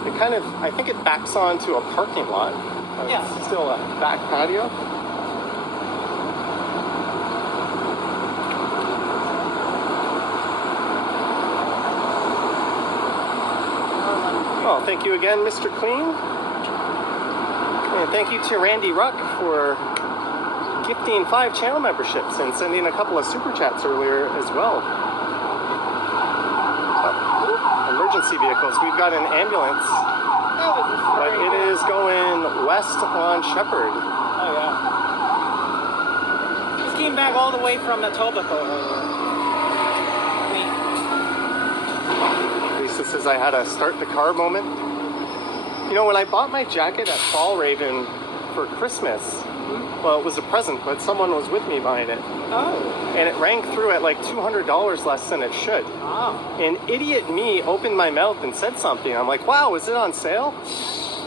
It kind of, I think it backs onto a parking lot. Yeah. It's still a back patio. Oh, thank you again, Mr. Clean. And thank you to Randy Ruck for gifting 5 channel memberships and sending a couple of super chats earlier as well. Emergency vehicles. We've got an ambulance, but it is going west on Shepherd. Oh, yeah. Just came back all the way from Etobicoke. Lisa says I had a start the car moment. You know, when I bought my jacket at Fall Raven for Christmas, well, it was a present, but someone was with me buying it. Oh. And it rang through at like $200 less than it should. Oh. And idiot me opened my mouth and said something. I'm like, wow, is it on sale?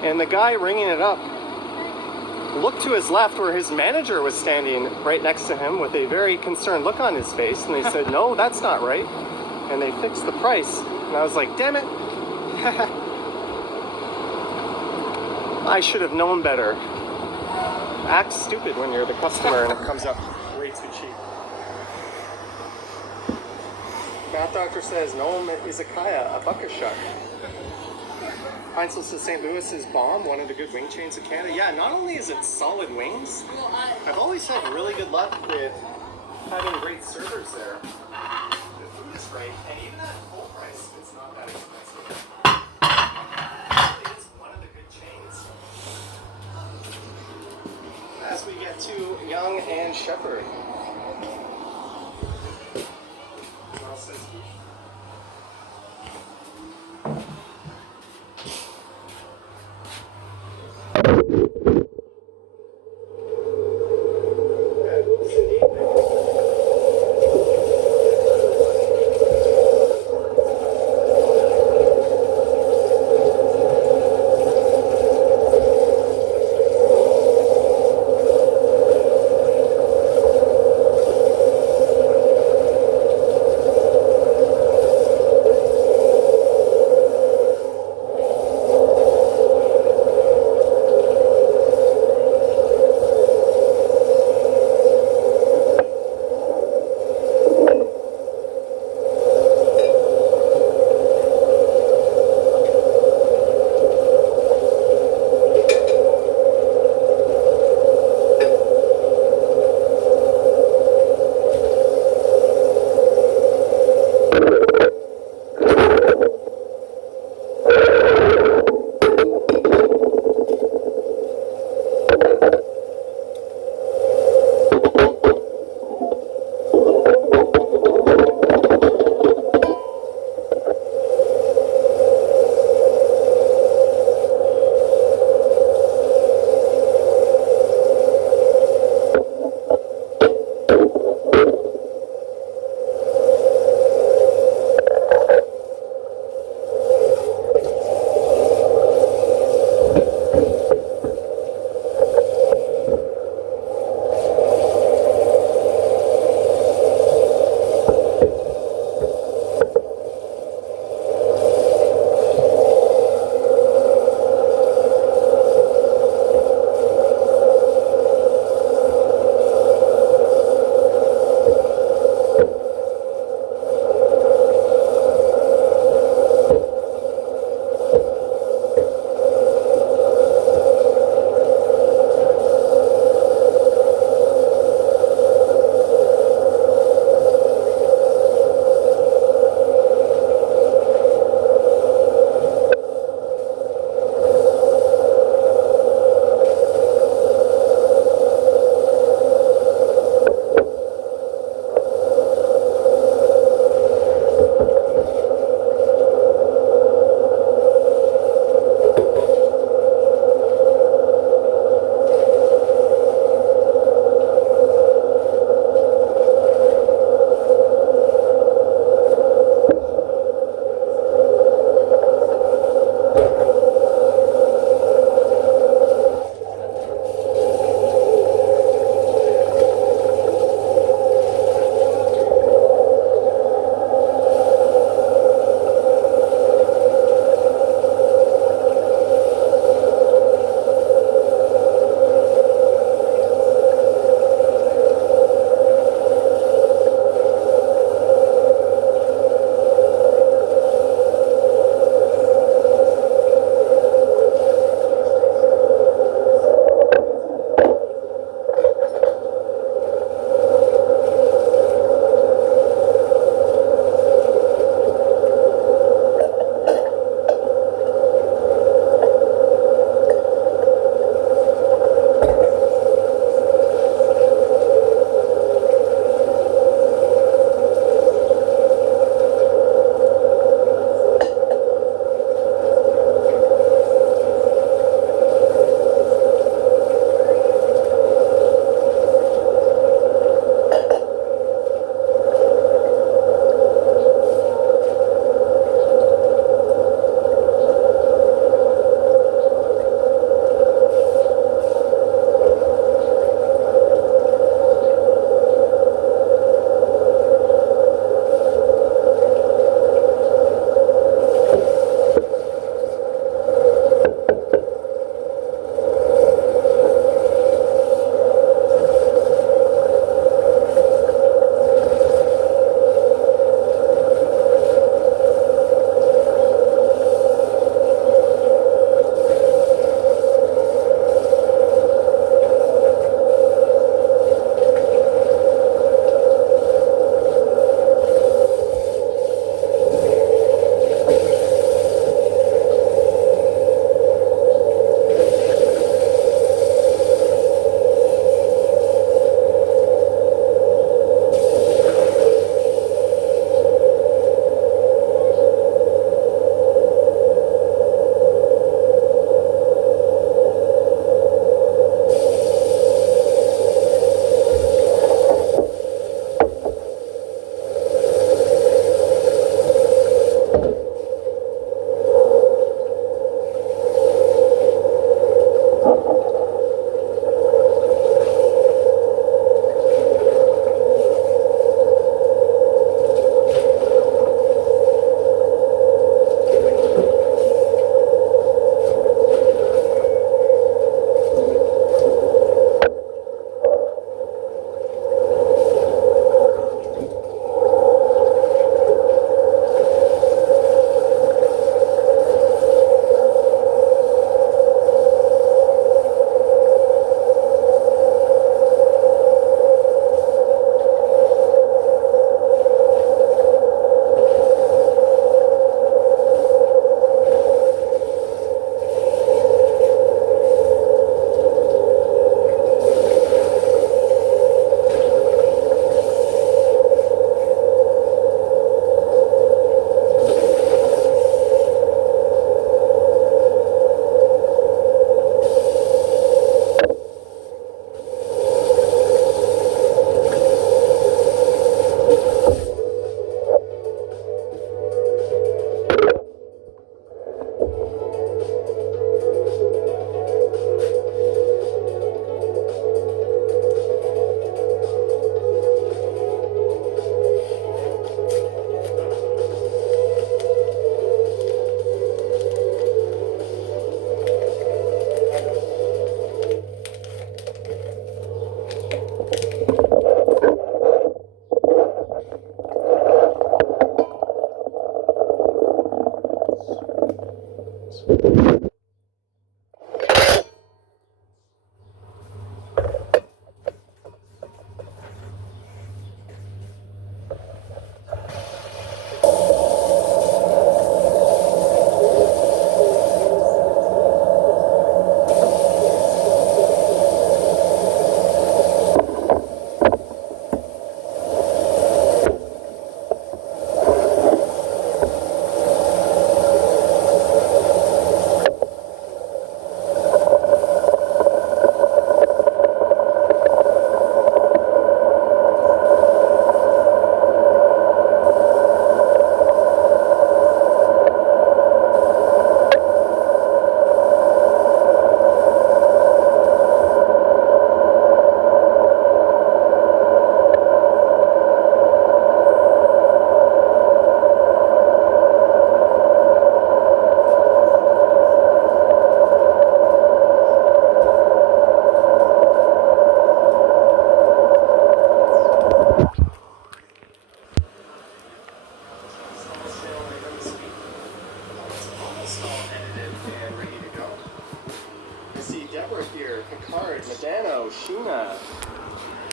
And the guy ringing it up looked to his left where his manager was standing right next to him with a very concerned look on his face. And they said, no, that's not right. And they fixed the price. And I was like, damn it. I should have known better. Act stupid when you're the customer and it comes up way too cheap. Math Doctor says, Noam Izakaya, a buckashuck. Heinzel says St. Louis is bomb, one of the good wing chains in Canada. Yeah, not only is it solid wings, I've always had really good luck with having great servers there. The food is great, and even at full price, it's not that expensive. It is one of the good chains. As we get to Yonge and Shepherd.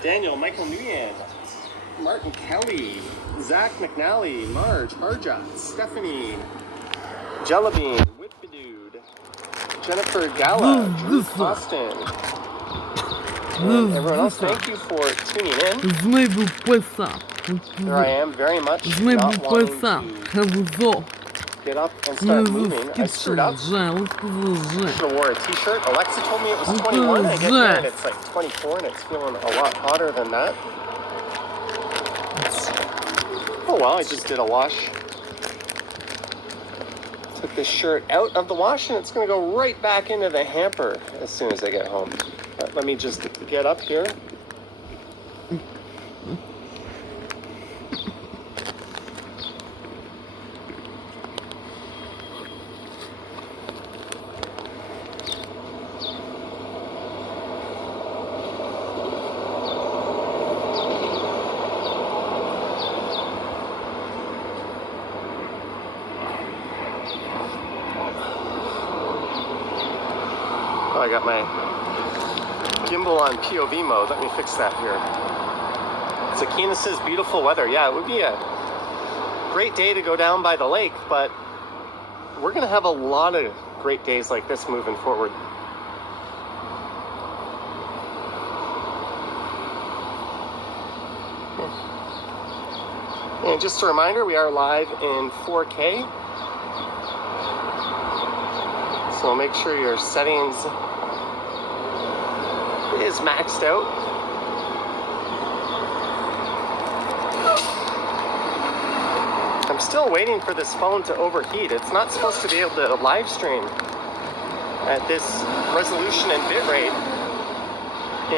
Daniel, Michael Nguyen, Martin Kelly, Zach McNally, Marge, Harjot, Stephanie, Jellybean, Whitbedude, Jennifer Gala, Drew Austin, and everyone else, thank you for tuning in. Here I am, very much not wanting to get up and start moving. I screwed up. Should have wore a t-shirt. Alexa told me it was 21. I get there and it's like 24 and it's feeling a lot hotter than that. Oh well, I just did a wash. Took this shirt out of the wash and it's going to go right back into the hamper as soon as I get home. But let me just get up here. I got my gimbal on POV mode. Let me fix that here. Zakina says beautiful weather. Yeah, it would be a great day to go down by the lake, but we're going to have a lot of great days like this moving forward. And just a reminder, we are live in 4K. So make sure your settings is maxed out. I'm still waiting for this phone to overheat. It's not supposed to be able to live stream at this resolution and bitrate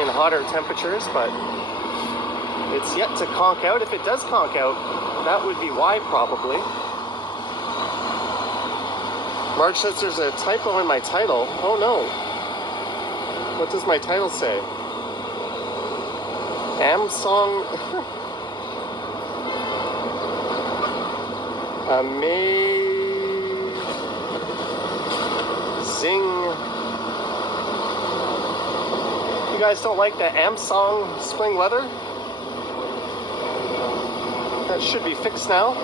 in hotter temperatures, but it's yet to conk out. If it does conk out, that would be why, probably. Marge says there's a typo in my title. Oh no. What does my title say? Amsong Amazing. You guys don't like the Amsong spring weather? That should be fixed now.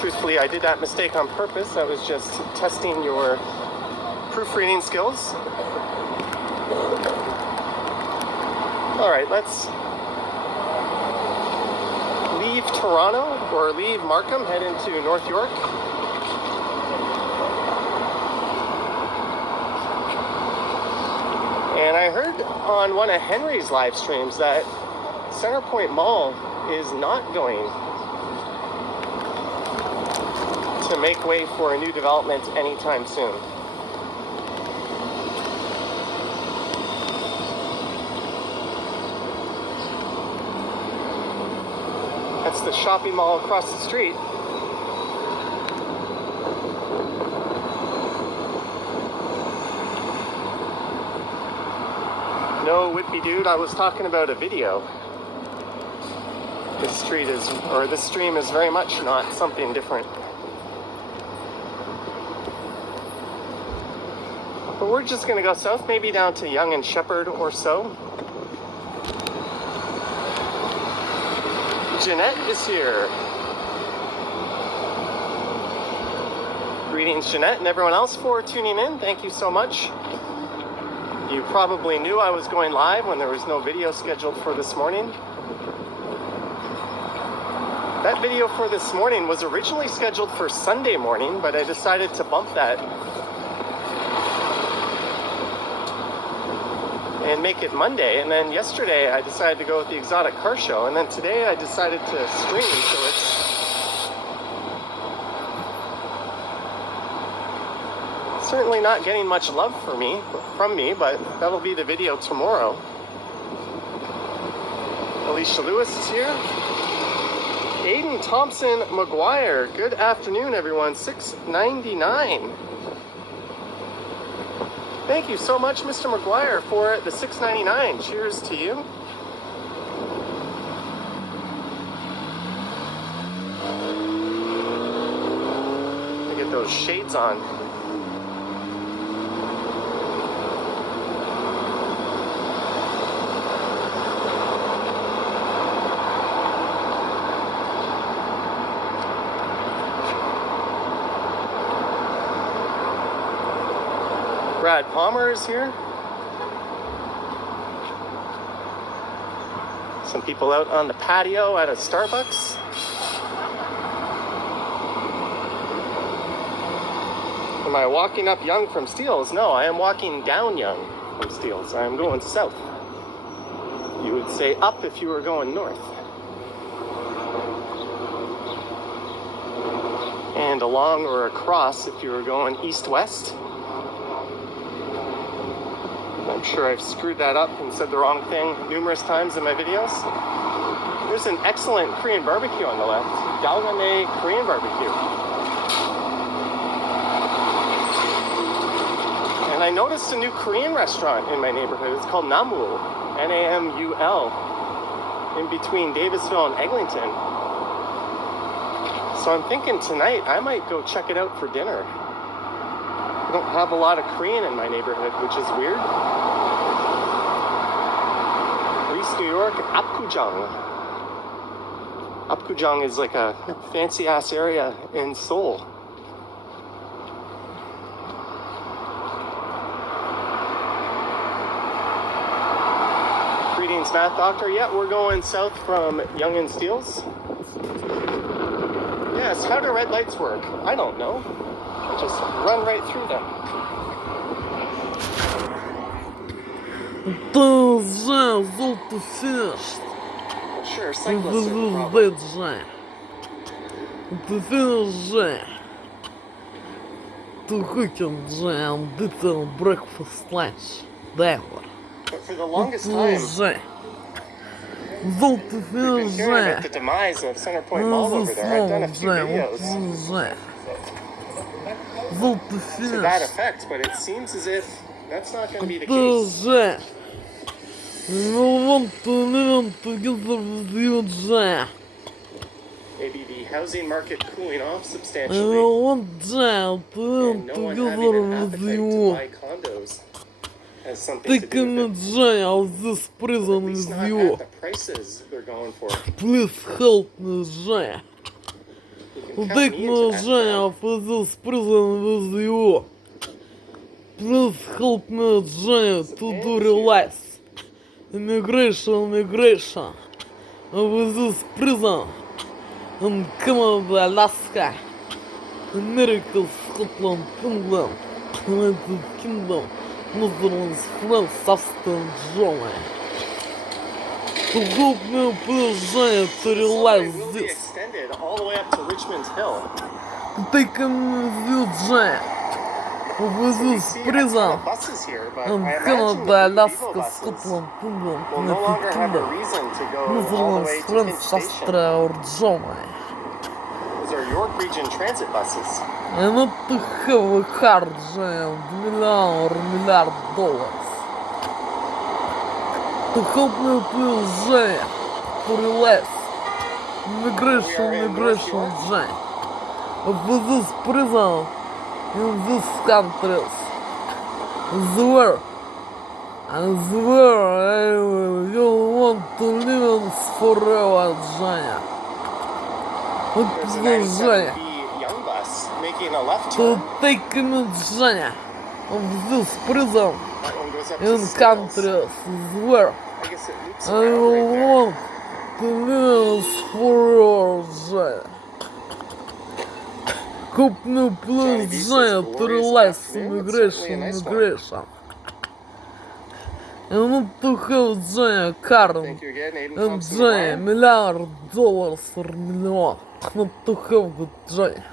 Truthfully, I did that mistake on purpose. I was just testing your proofreading skills. All right, let's leave Toronto or leave Markham, head into North York. And I heard on one of Henry's live streams that Centerpoint Mall is not going to make way for a new development anytime soon. That's the shopping mall across the street. No, Whitby dude, I was talking about a video. This stream is very much not something different. But we're just gonna go south, maybe down to Young and Shepherd or so. Jeanette is here. Greetings, Jeanette, and everyone else for tuning in. Thank you so much. You probably knew I was going live when there was no video scheduled for this morning. That video for this morning was originally scheduled for Sunday morning, but I decided to bump that and make it Monday. And then yesterday I decided to go with the exotic car show, and then today I decided to stream, so it's certainly not getting much love from me, but that'll be the video tomorrow. Alicia Lewis is here. Aiden Thompson McGuire, good afternoon everyone, $6.99. Thank you so much, Mr. McGuire, for the $6.99. Cheers to you. Let me get those shades on. Brad Palmer is here. Some people out on the patio at a Starbucks. Am I walking up Young from Steeles? No, I am walking down Young from Steeles. I am going south. You would say up if you were going north. And along or across if you were going east-west. I'm sure I've screwed that up and said the wrong thing numerous times in my videos. There's an excellent Korean barbecue on the left. Galgane Korean barbecue. And I noticed a new Korean restaurant in my neighborhood. It's called Namul, Namul, in between Davisville and Eglinton. So I'm thinking tonight I might go check it out for dinner. I don't have a lot of Korean in my neighborhood, which is weird. East New York, Apgujeong. Apgujeong is like a fancy ass area in Seoul. Greetings, Math Doctor. Yeah, we're going south from Young and Steeles. Yes, how do red lights work? I don't know. I just run right through them. Sure, cyclists are the problem. But for the longest time, we've been hearing about the demise of Centerpoint Mall over there. I've done a few videos to that effect, but it seems as if that's not going to be the case. Maybe the housing market cooling off substantially, and no one having an appetite to buy condos has something to do with it. Or at least not at the prices they're going for. You can count me into that. Please help me, Jay, to do realize. Immigration. With this prison. In Canada, Alaska. America, Scotland, England. United Kingdom. Netherlands, France, Austria, and Germany. To help me, please, Jay, to realize will this. be extended all the way up to Richmond Hill. Take me with you, Jay. With this prison. Buses here, but In I imagine Canada, the Alaska, buses Scotland, England, will no longer United have a Kingdom, reason to go all the Netherlands, way to France, Finch Station. Austria, or Germany. Those are York Region transit buses. I want to have a car, $1 million. To help me, please, Jay, to realize. Migration, Jane. Of this prison in these countries. Swear. I swear you want to live forever, Jane. There's a 97B young bus making a left To turn. take me, Jane, of this prison That one goes up to in Sales. countries where I guess it loops I around right want to live forever. Help me please, Jane, to realize immigration. I want to have Jane a car Thank you again, Aiden and Thompson. Jane $1 million or million. Not to have good Jane.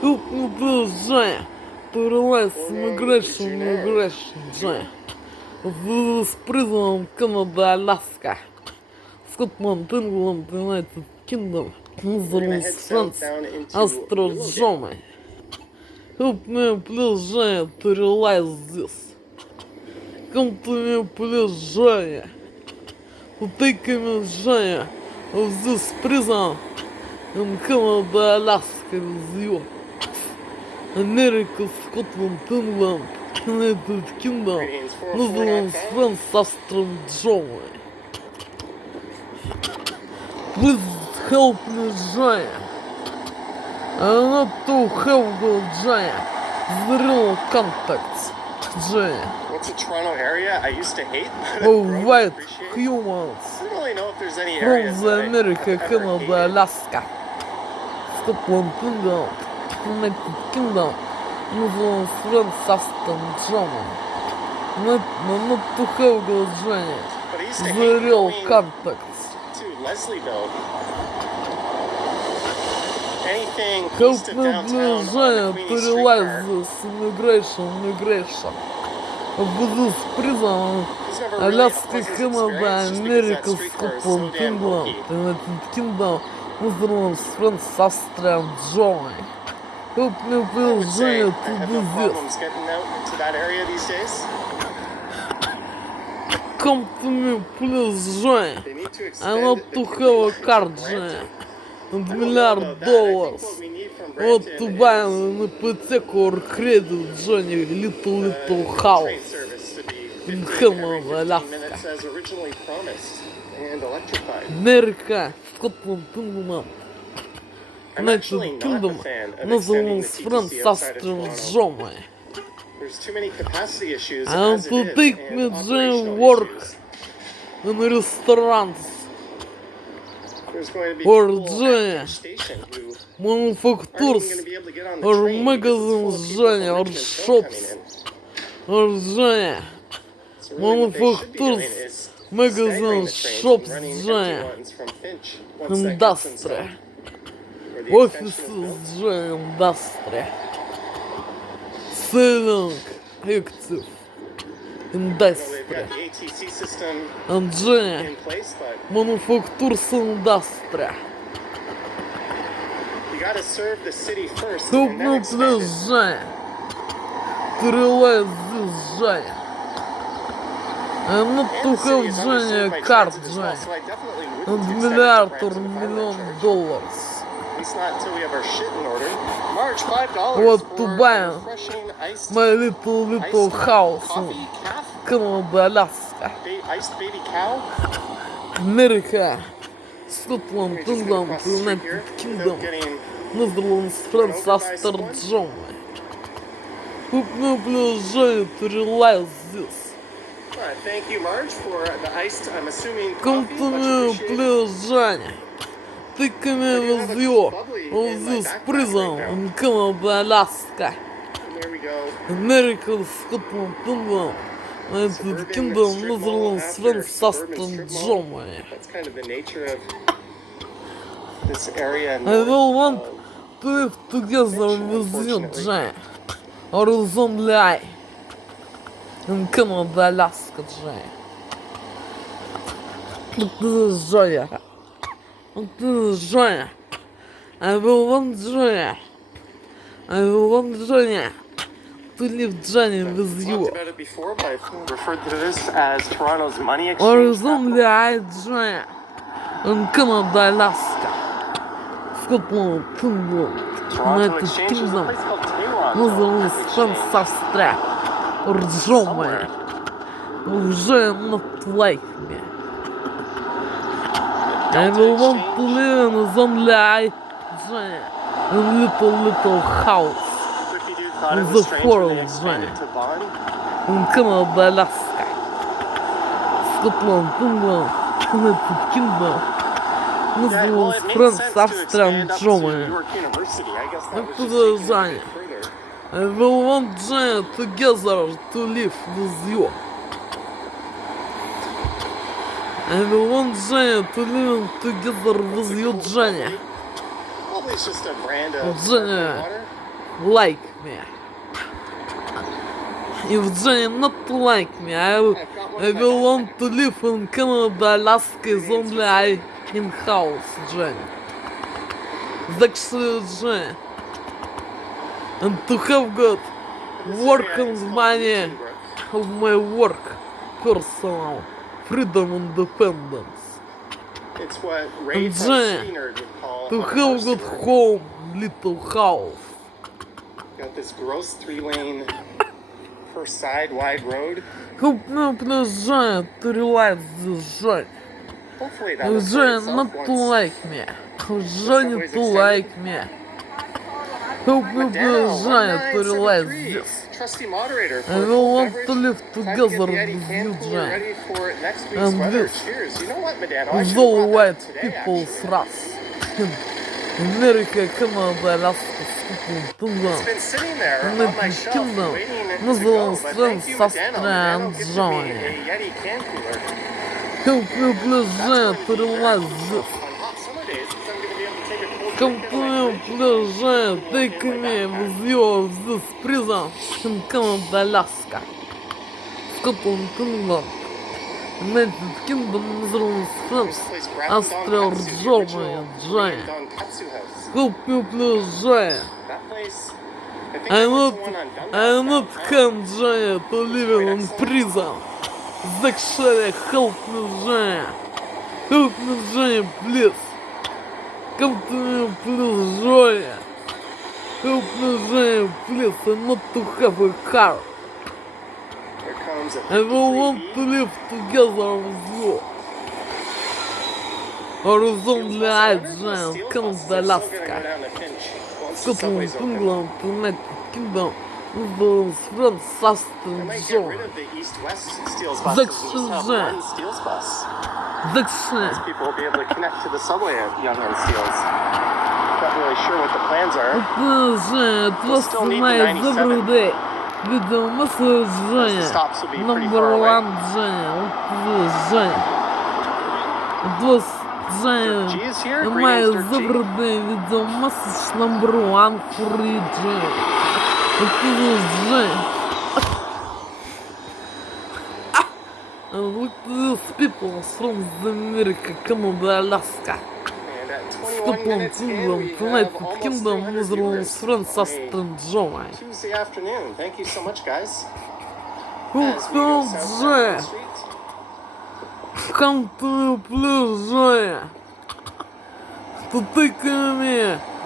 Help me please, Jane, to realize immigration, Jane. This prison, Canada, Alaska, Scotland, England, United Kingdom, Netherlands, France, Austria, Germany. Help me please, Jane, to realize this. Come to me please, Jane. To take me, Jane, of this prison in Canada, Alaska with you. America, Scotland, England, United Kingdom, Netherlands, France, Austria, Germany. Please help me, Jane. I want to have the Jane. The real contacts, Jane. What's the Toronto area I used to hate? but Of grown to white appreciate? humans I don't really know if there's any from areas the that America, I've ever Canada, hated. Alaska, Scotland, England, United Kingdom, Netherlands, France, Austria, Germany. Not to have the Jane. But I used to The hate real going contacts. to Leslieville. Anything Help east of me downtown please, on the Jane, Queenie to streetcar. realize this immigration. Of this prison, It's never really a Alaska, pleasant Canada, experience just because that America, streetcar is so Scotland, damn England, hokey. United Kingdom, Netherlands, France, Austria, and Germany. Help me I would please, say Jane, I to have do no this. problems getting out to that area these days. Come to me please, Jane. They need to I extend want the to Kinley have a line car, to Jane. Brampton. And I don't know $1 about that. I think million. what we need from Want Brampton to buy is an hypotheca or credit, Johnny, little train house service to be in 15 every Canada, 15 Alaska, minutes as originally promised and electrified. America, Scotland, England, I'm actually United not a Kingdom, fan of extending the Netherlands, France, TTC outside of Austria, Toronto. Germany. There's too many capacity issues I want as it to is take and me Jane operational work issues. in restaurants There's going to be or people Jane, at each station who aren't even manufacturers going to be able to get on the or train because it's full magazines, of people Jane, from or Richmond Hill coming shops in. or Jane, So really what they should be doing manufacturers, is staggering magazines, the trains shops, and running empty Jane, ones from Finch once that gets installed. industry. Where the extension is built. Offices, Jane, industry. Selling active I know they've industry. got the ATC system And Jane, in place, but manufactures industry. you got to serve the city first Help and then me expand it. please, Jane, to realize this, Jane. And not And to the city have is Jane underserved a by car, transit as well, Jane. so I definitely wouldn't And extend it to milliard or Brampton if I were in $1 million. charge. At least not until we have our shit in order. March $5 What for to buy? a refreshing iced My little house coffee, in calf, Canada, Alaska, iced baby cow. America, Let Scotland, me just get England, across the street here United Kingdom, without getting Netherlands, run France, over by Austria, someone. Germany. Help me please, Jane, to realize this. All right, thank you, Marge, for the iced, I'm assuming, Come coffee. to Much me appreciated. please, Jane. Take me I do have with a you cool bubbly of in my this backpack prison right now. in Canada, Alaska, And there we go. America, Scotland, England, United Suburban Kingdom, strip mall Netherlands, after France, suburban Austria, strip mall. Germany. That's kind of the nature of this area. I North will want of to live together Finch, with you, unfortunately. Jane. Or is only I in Canada, Alaska, Jane. But this is Jane. But this is Jane. I will want Jane. I will want Jane to live Johnny with Talked you. about it before, but I've referred to this as Toronto's money exchange Horizon capital. light Johnny. In Canada, Alaska. Scotland, England, Toronto United exchange is a Kingdom. place called Toronto Называлась exchange. Франция, Австрия. Ржомая. Уже not like me. I will want to live in a zone like Johnny. In little house. Ricky thought it The was strange when foreign they expanded to Vaughan. In Canada, Alaska. Scotland, England, United Kingdom. Yeah, well, Называлась it made Франция, sense to Австрия, expand up to Ржомая. York University. I guess that was to just the taking it a Johnny. bit further. I will want Johnny together to live with you. I will want Johnny to live together with you, Johnny. Probably it's just a brand of Johnny. sparkling water. Like me. If Johnny not like me, I will want to live in Canada, Alaska, is only I in house, Johnny. That's Johnny. And to have got work and money of my work, personal, freedom, independence. It's what Ray And from Johnny, City Nerd would call to a have horse got word. home, little house. Got this gross 3-lane per side wide road. Help me please, Johnny, to realize this, Johnny. Hopefully that will sort Johnny itself not to once like me. Johnny to like me. Help me Madano, please, Johnny, to realize 1973. this. Trusty moderator for I will full want beverage. to live Time to together get the Eddie with can you, cooler Johnny. ready for next week's And weather. this Cheers. You know what, Madano? I With should all have brought white that today, people's actually. race. America, Canada, Alaska, Scotland, It's England, been sitting there on my United shelf Kingdom, waiting to go. Netherlands, But thank you, France, Madano. Austria, Madano and gifted me Germany. a Yeti can cooler. Help me please, That's Johnny, going to to be very realize useful this. on hot summer days because I'm going to be able to take a cold Come drink to in my me, fridge please, Johnny, and take in my me backpack. with you of this prison in Canada, Alaska, Scotland, England, United Kingdom, Netherlands, France, This place, Grafton Austria, Donkatsu, the Germany, original Johnny. Korean Donkatsu house. Help me please, Johnny. That place, I think I I went not, to one on Dundas I not downtown. can Johnny to live in prison. Actually, help me, Johnny. Help me, Johnny, please. Come to me, please, Johnny. Help me, Johnny, please. I not to have a car. There comes a I will want 53B. to live together with you. Horizon light, Johnny, Canada, Alaska, Scotland, England, United Kingdom, Netherlands, France, I Austria, might get rid Germany. of the east-west Steels bus That's and just have Johnny. one Steels bus. That's People will be able to connect to the subway at Young and Steels. Not really sure what the plans are. it was still need the nice 97. every day. Video message, The stops will be pretty number far away. one, It was Dirk G is here. my Greetings, Dirk G. every day video message number one for you, It was And look at these people from America, Canada, Alaska, And at 21 Scotland, minutes in, we England, have United almost Kingdom, 300 Netherlands, viewers France, on a Austria, Germany. Tuesday afternoon. Thank you so much, guys. Who As we go called south down the Johnny? street. Come to me, please, Johnny, to take me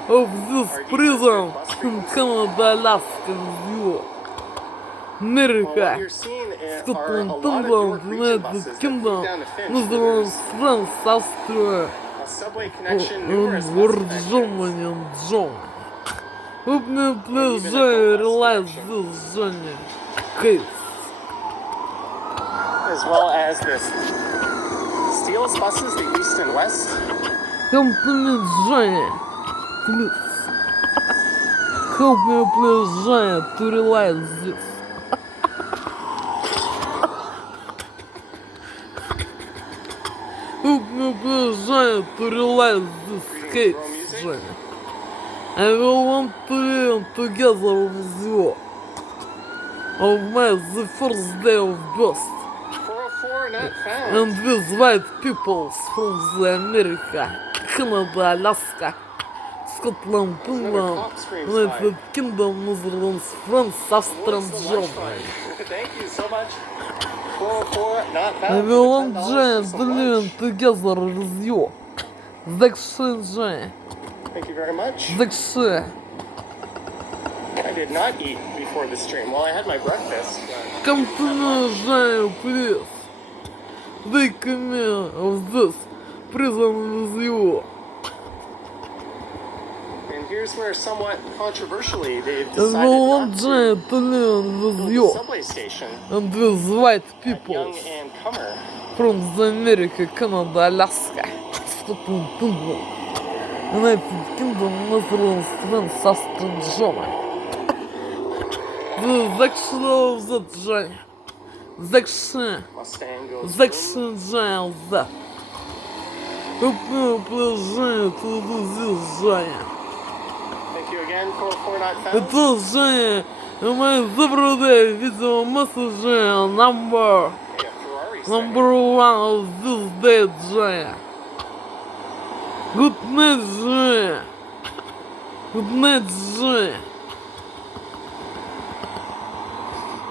of this prison in Canada, Alaska, with you. Well, America, what you're seeing are a Scotland, lot of England, York region buses United that Kingdom, feed down to Finch. Netherlands, There's France, Austria, a subway connection, numerous bus World connections. Germany and Germany. Help me please, even a Johnny, go bus realize connection. this, Johnny. Case. As well as this Steels buses, the east and west. Come to me, Johnny, please. Help me please, Johnny, to realize this. Help me please, Johnny, to realize this case, Johnny. I will want to live together with you. Of my the first day of birth. 404 not found. And with white peoples from the America, Canada, Alaska, Scotland, Finland, clock screams United by. Kingdom, Netherlands, France, Austria, What's the Germany. lunch fund? Thank you so much. 404, not found. Everyone $10 join for the some learn lunch. together with you. Закши, Thank you very much. закши. I did not eat before the stream. Well, I had my breakfast. But Come to me, Jane, please. They come here of this prison with you. And here's where, somewhat controversially, they've Everyone decided not join to learn to with build a you. subway station And with white at people Young and Comer. from the America, Canada, Alaska, Scotland, Finland, United Kingdom, Netherlands, France, Austria, Germany. Закши that, Jane. Закши. Mustang goes boom. Закши, Jane, that. Please, to do this, Jane. Thank you again, 404 not found. Это же мы забрали видео месседжи number Yeah, Ferrari number one of this day, Jane. Good night, Jane. Good night, Jane.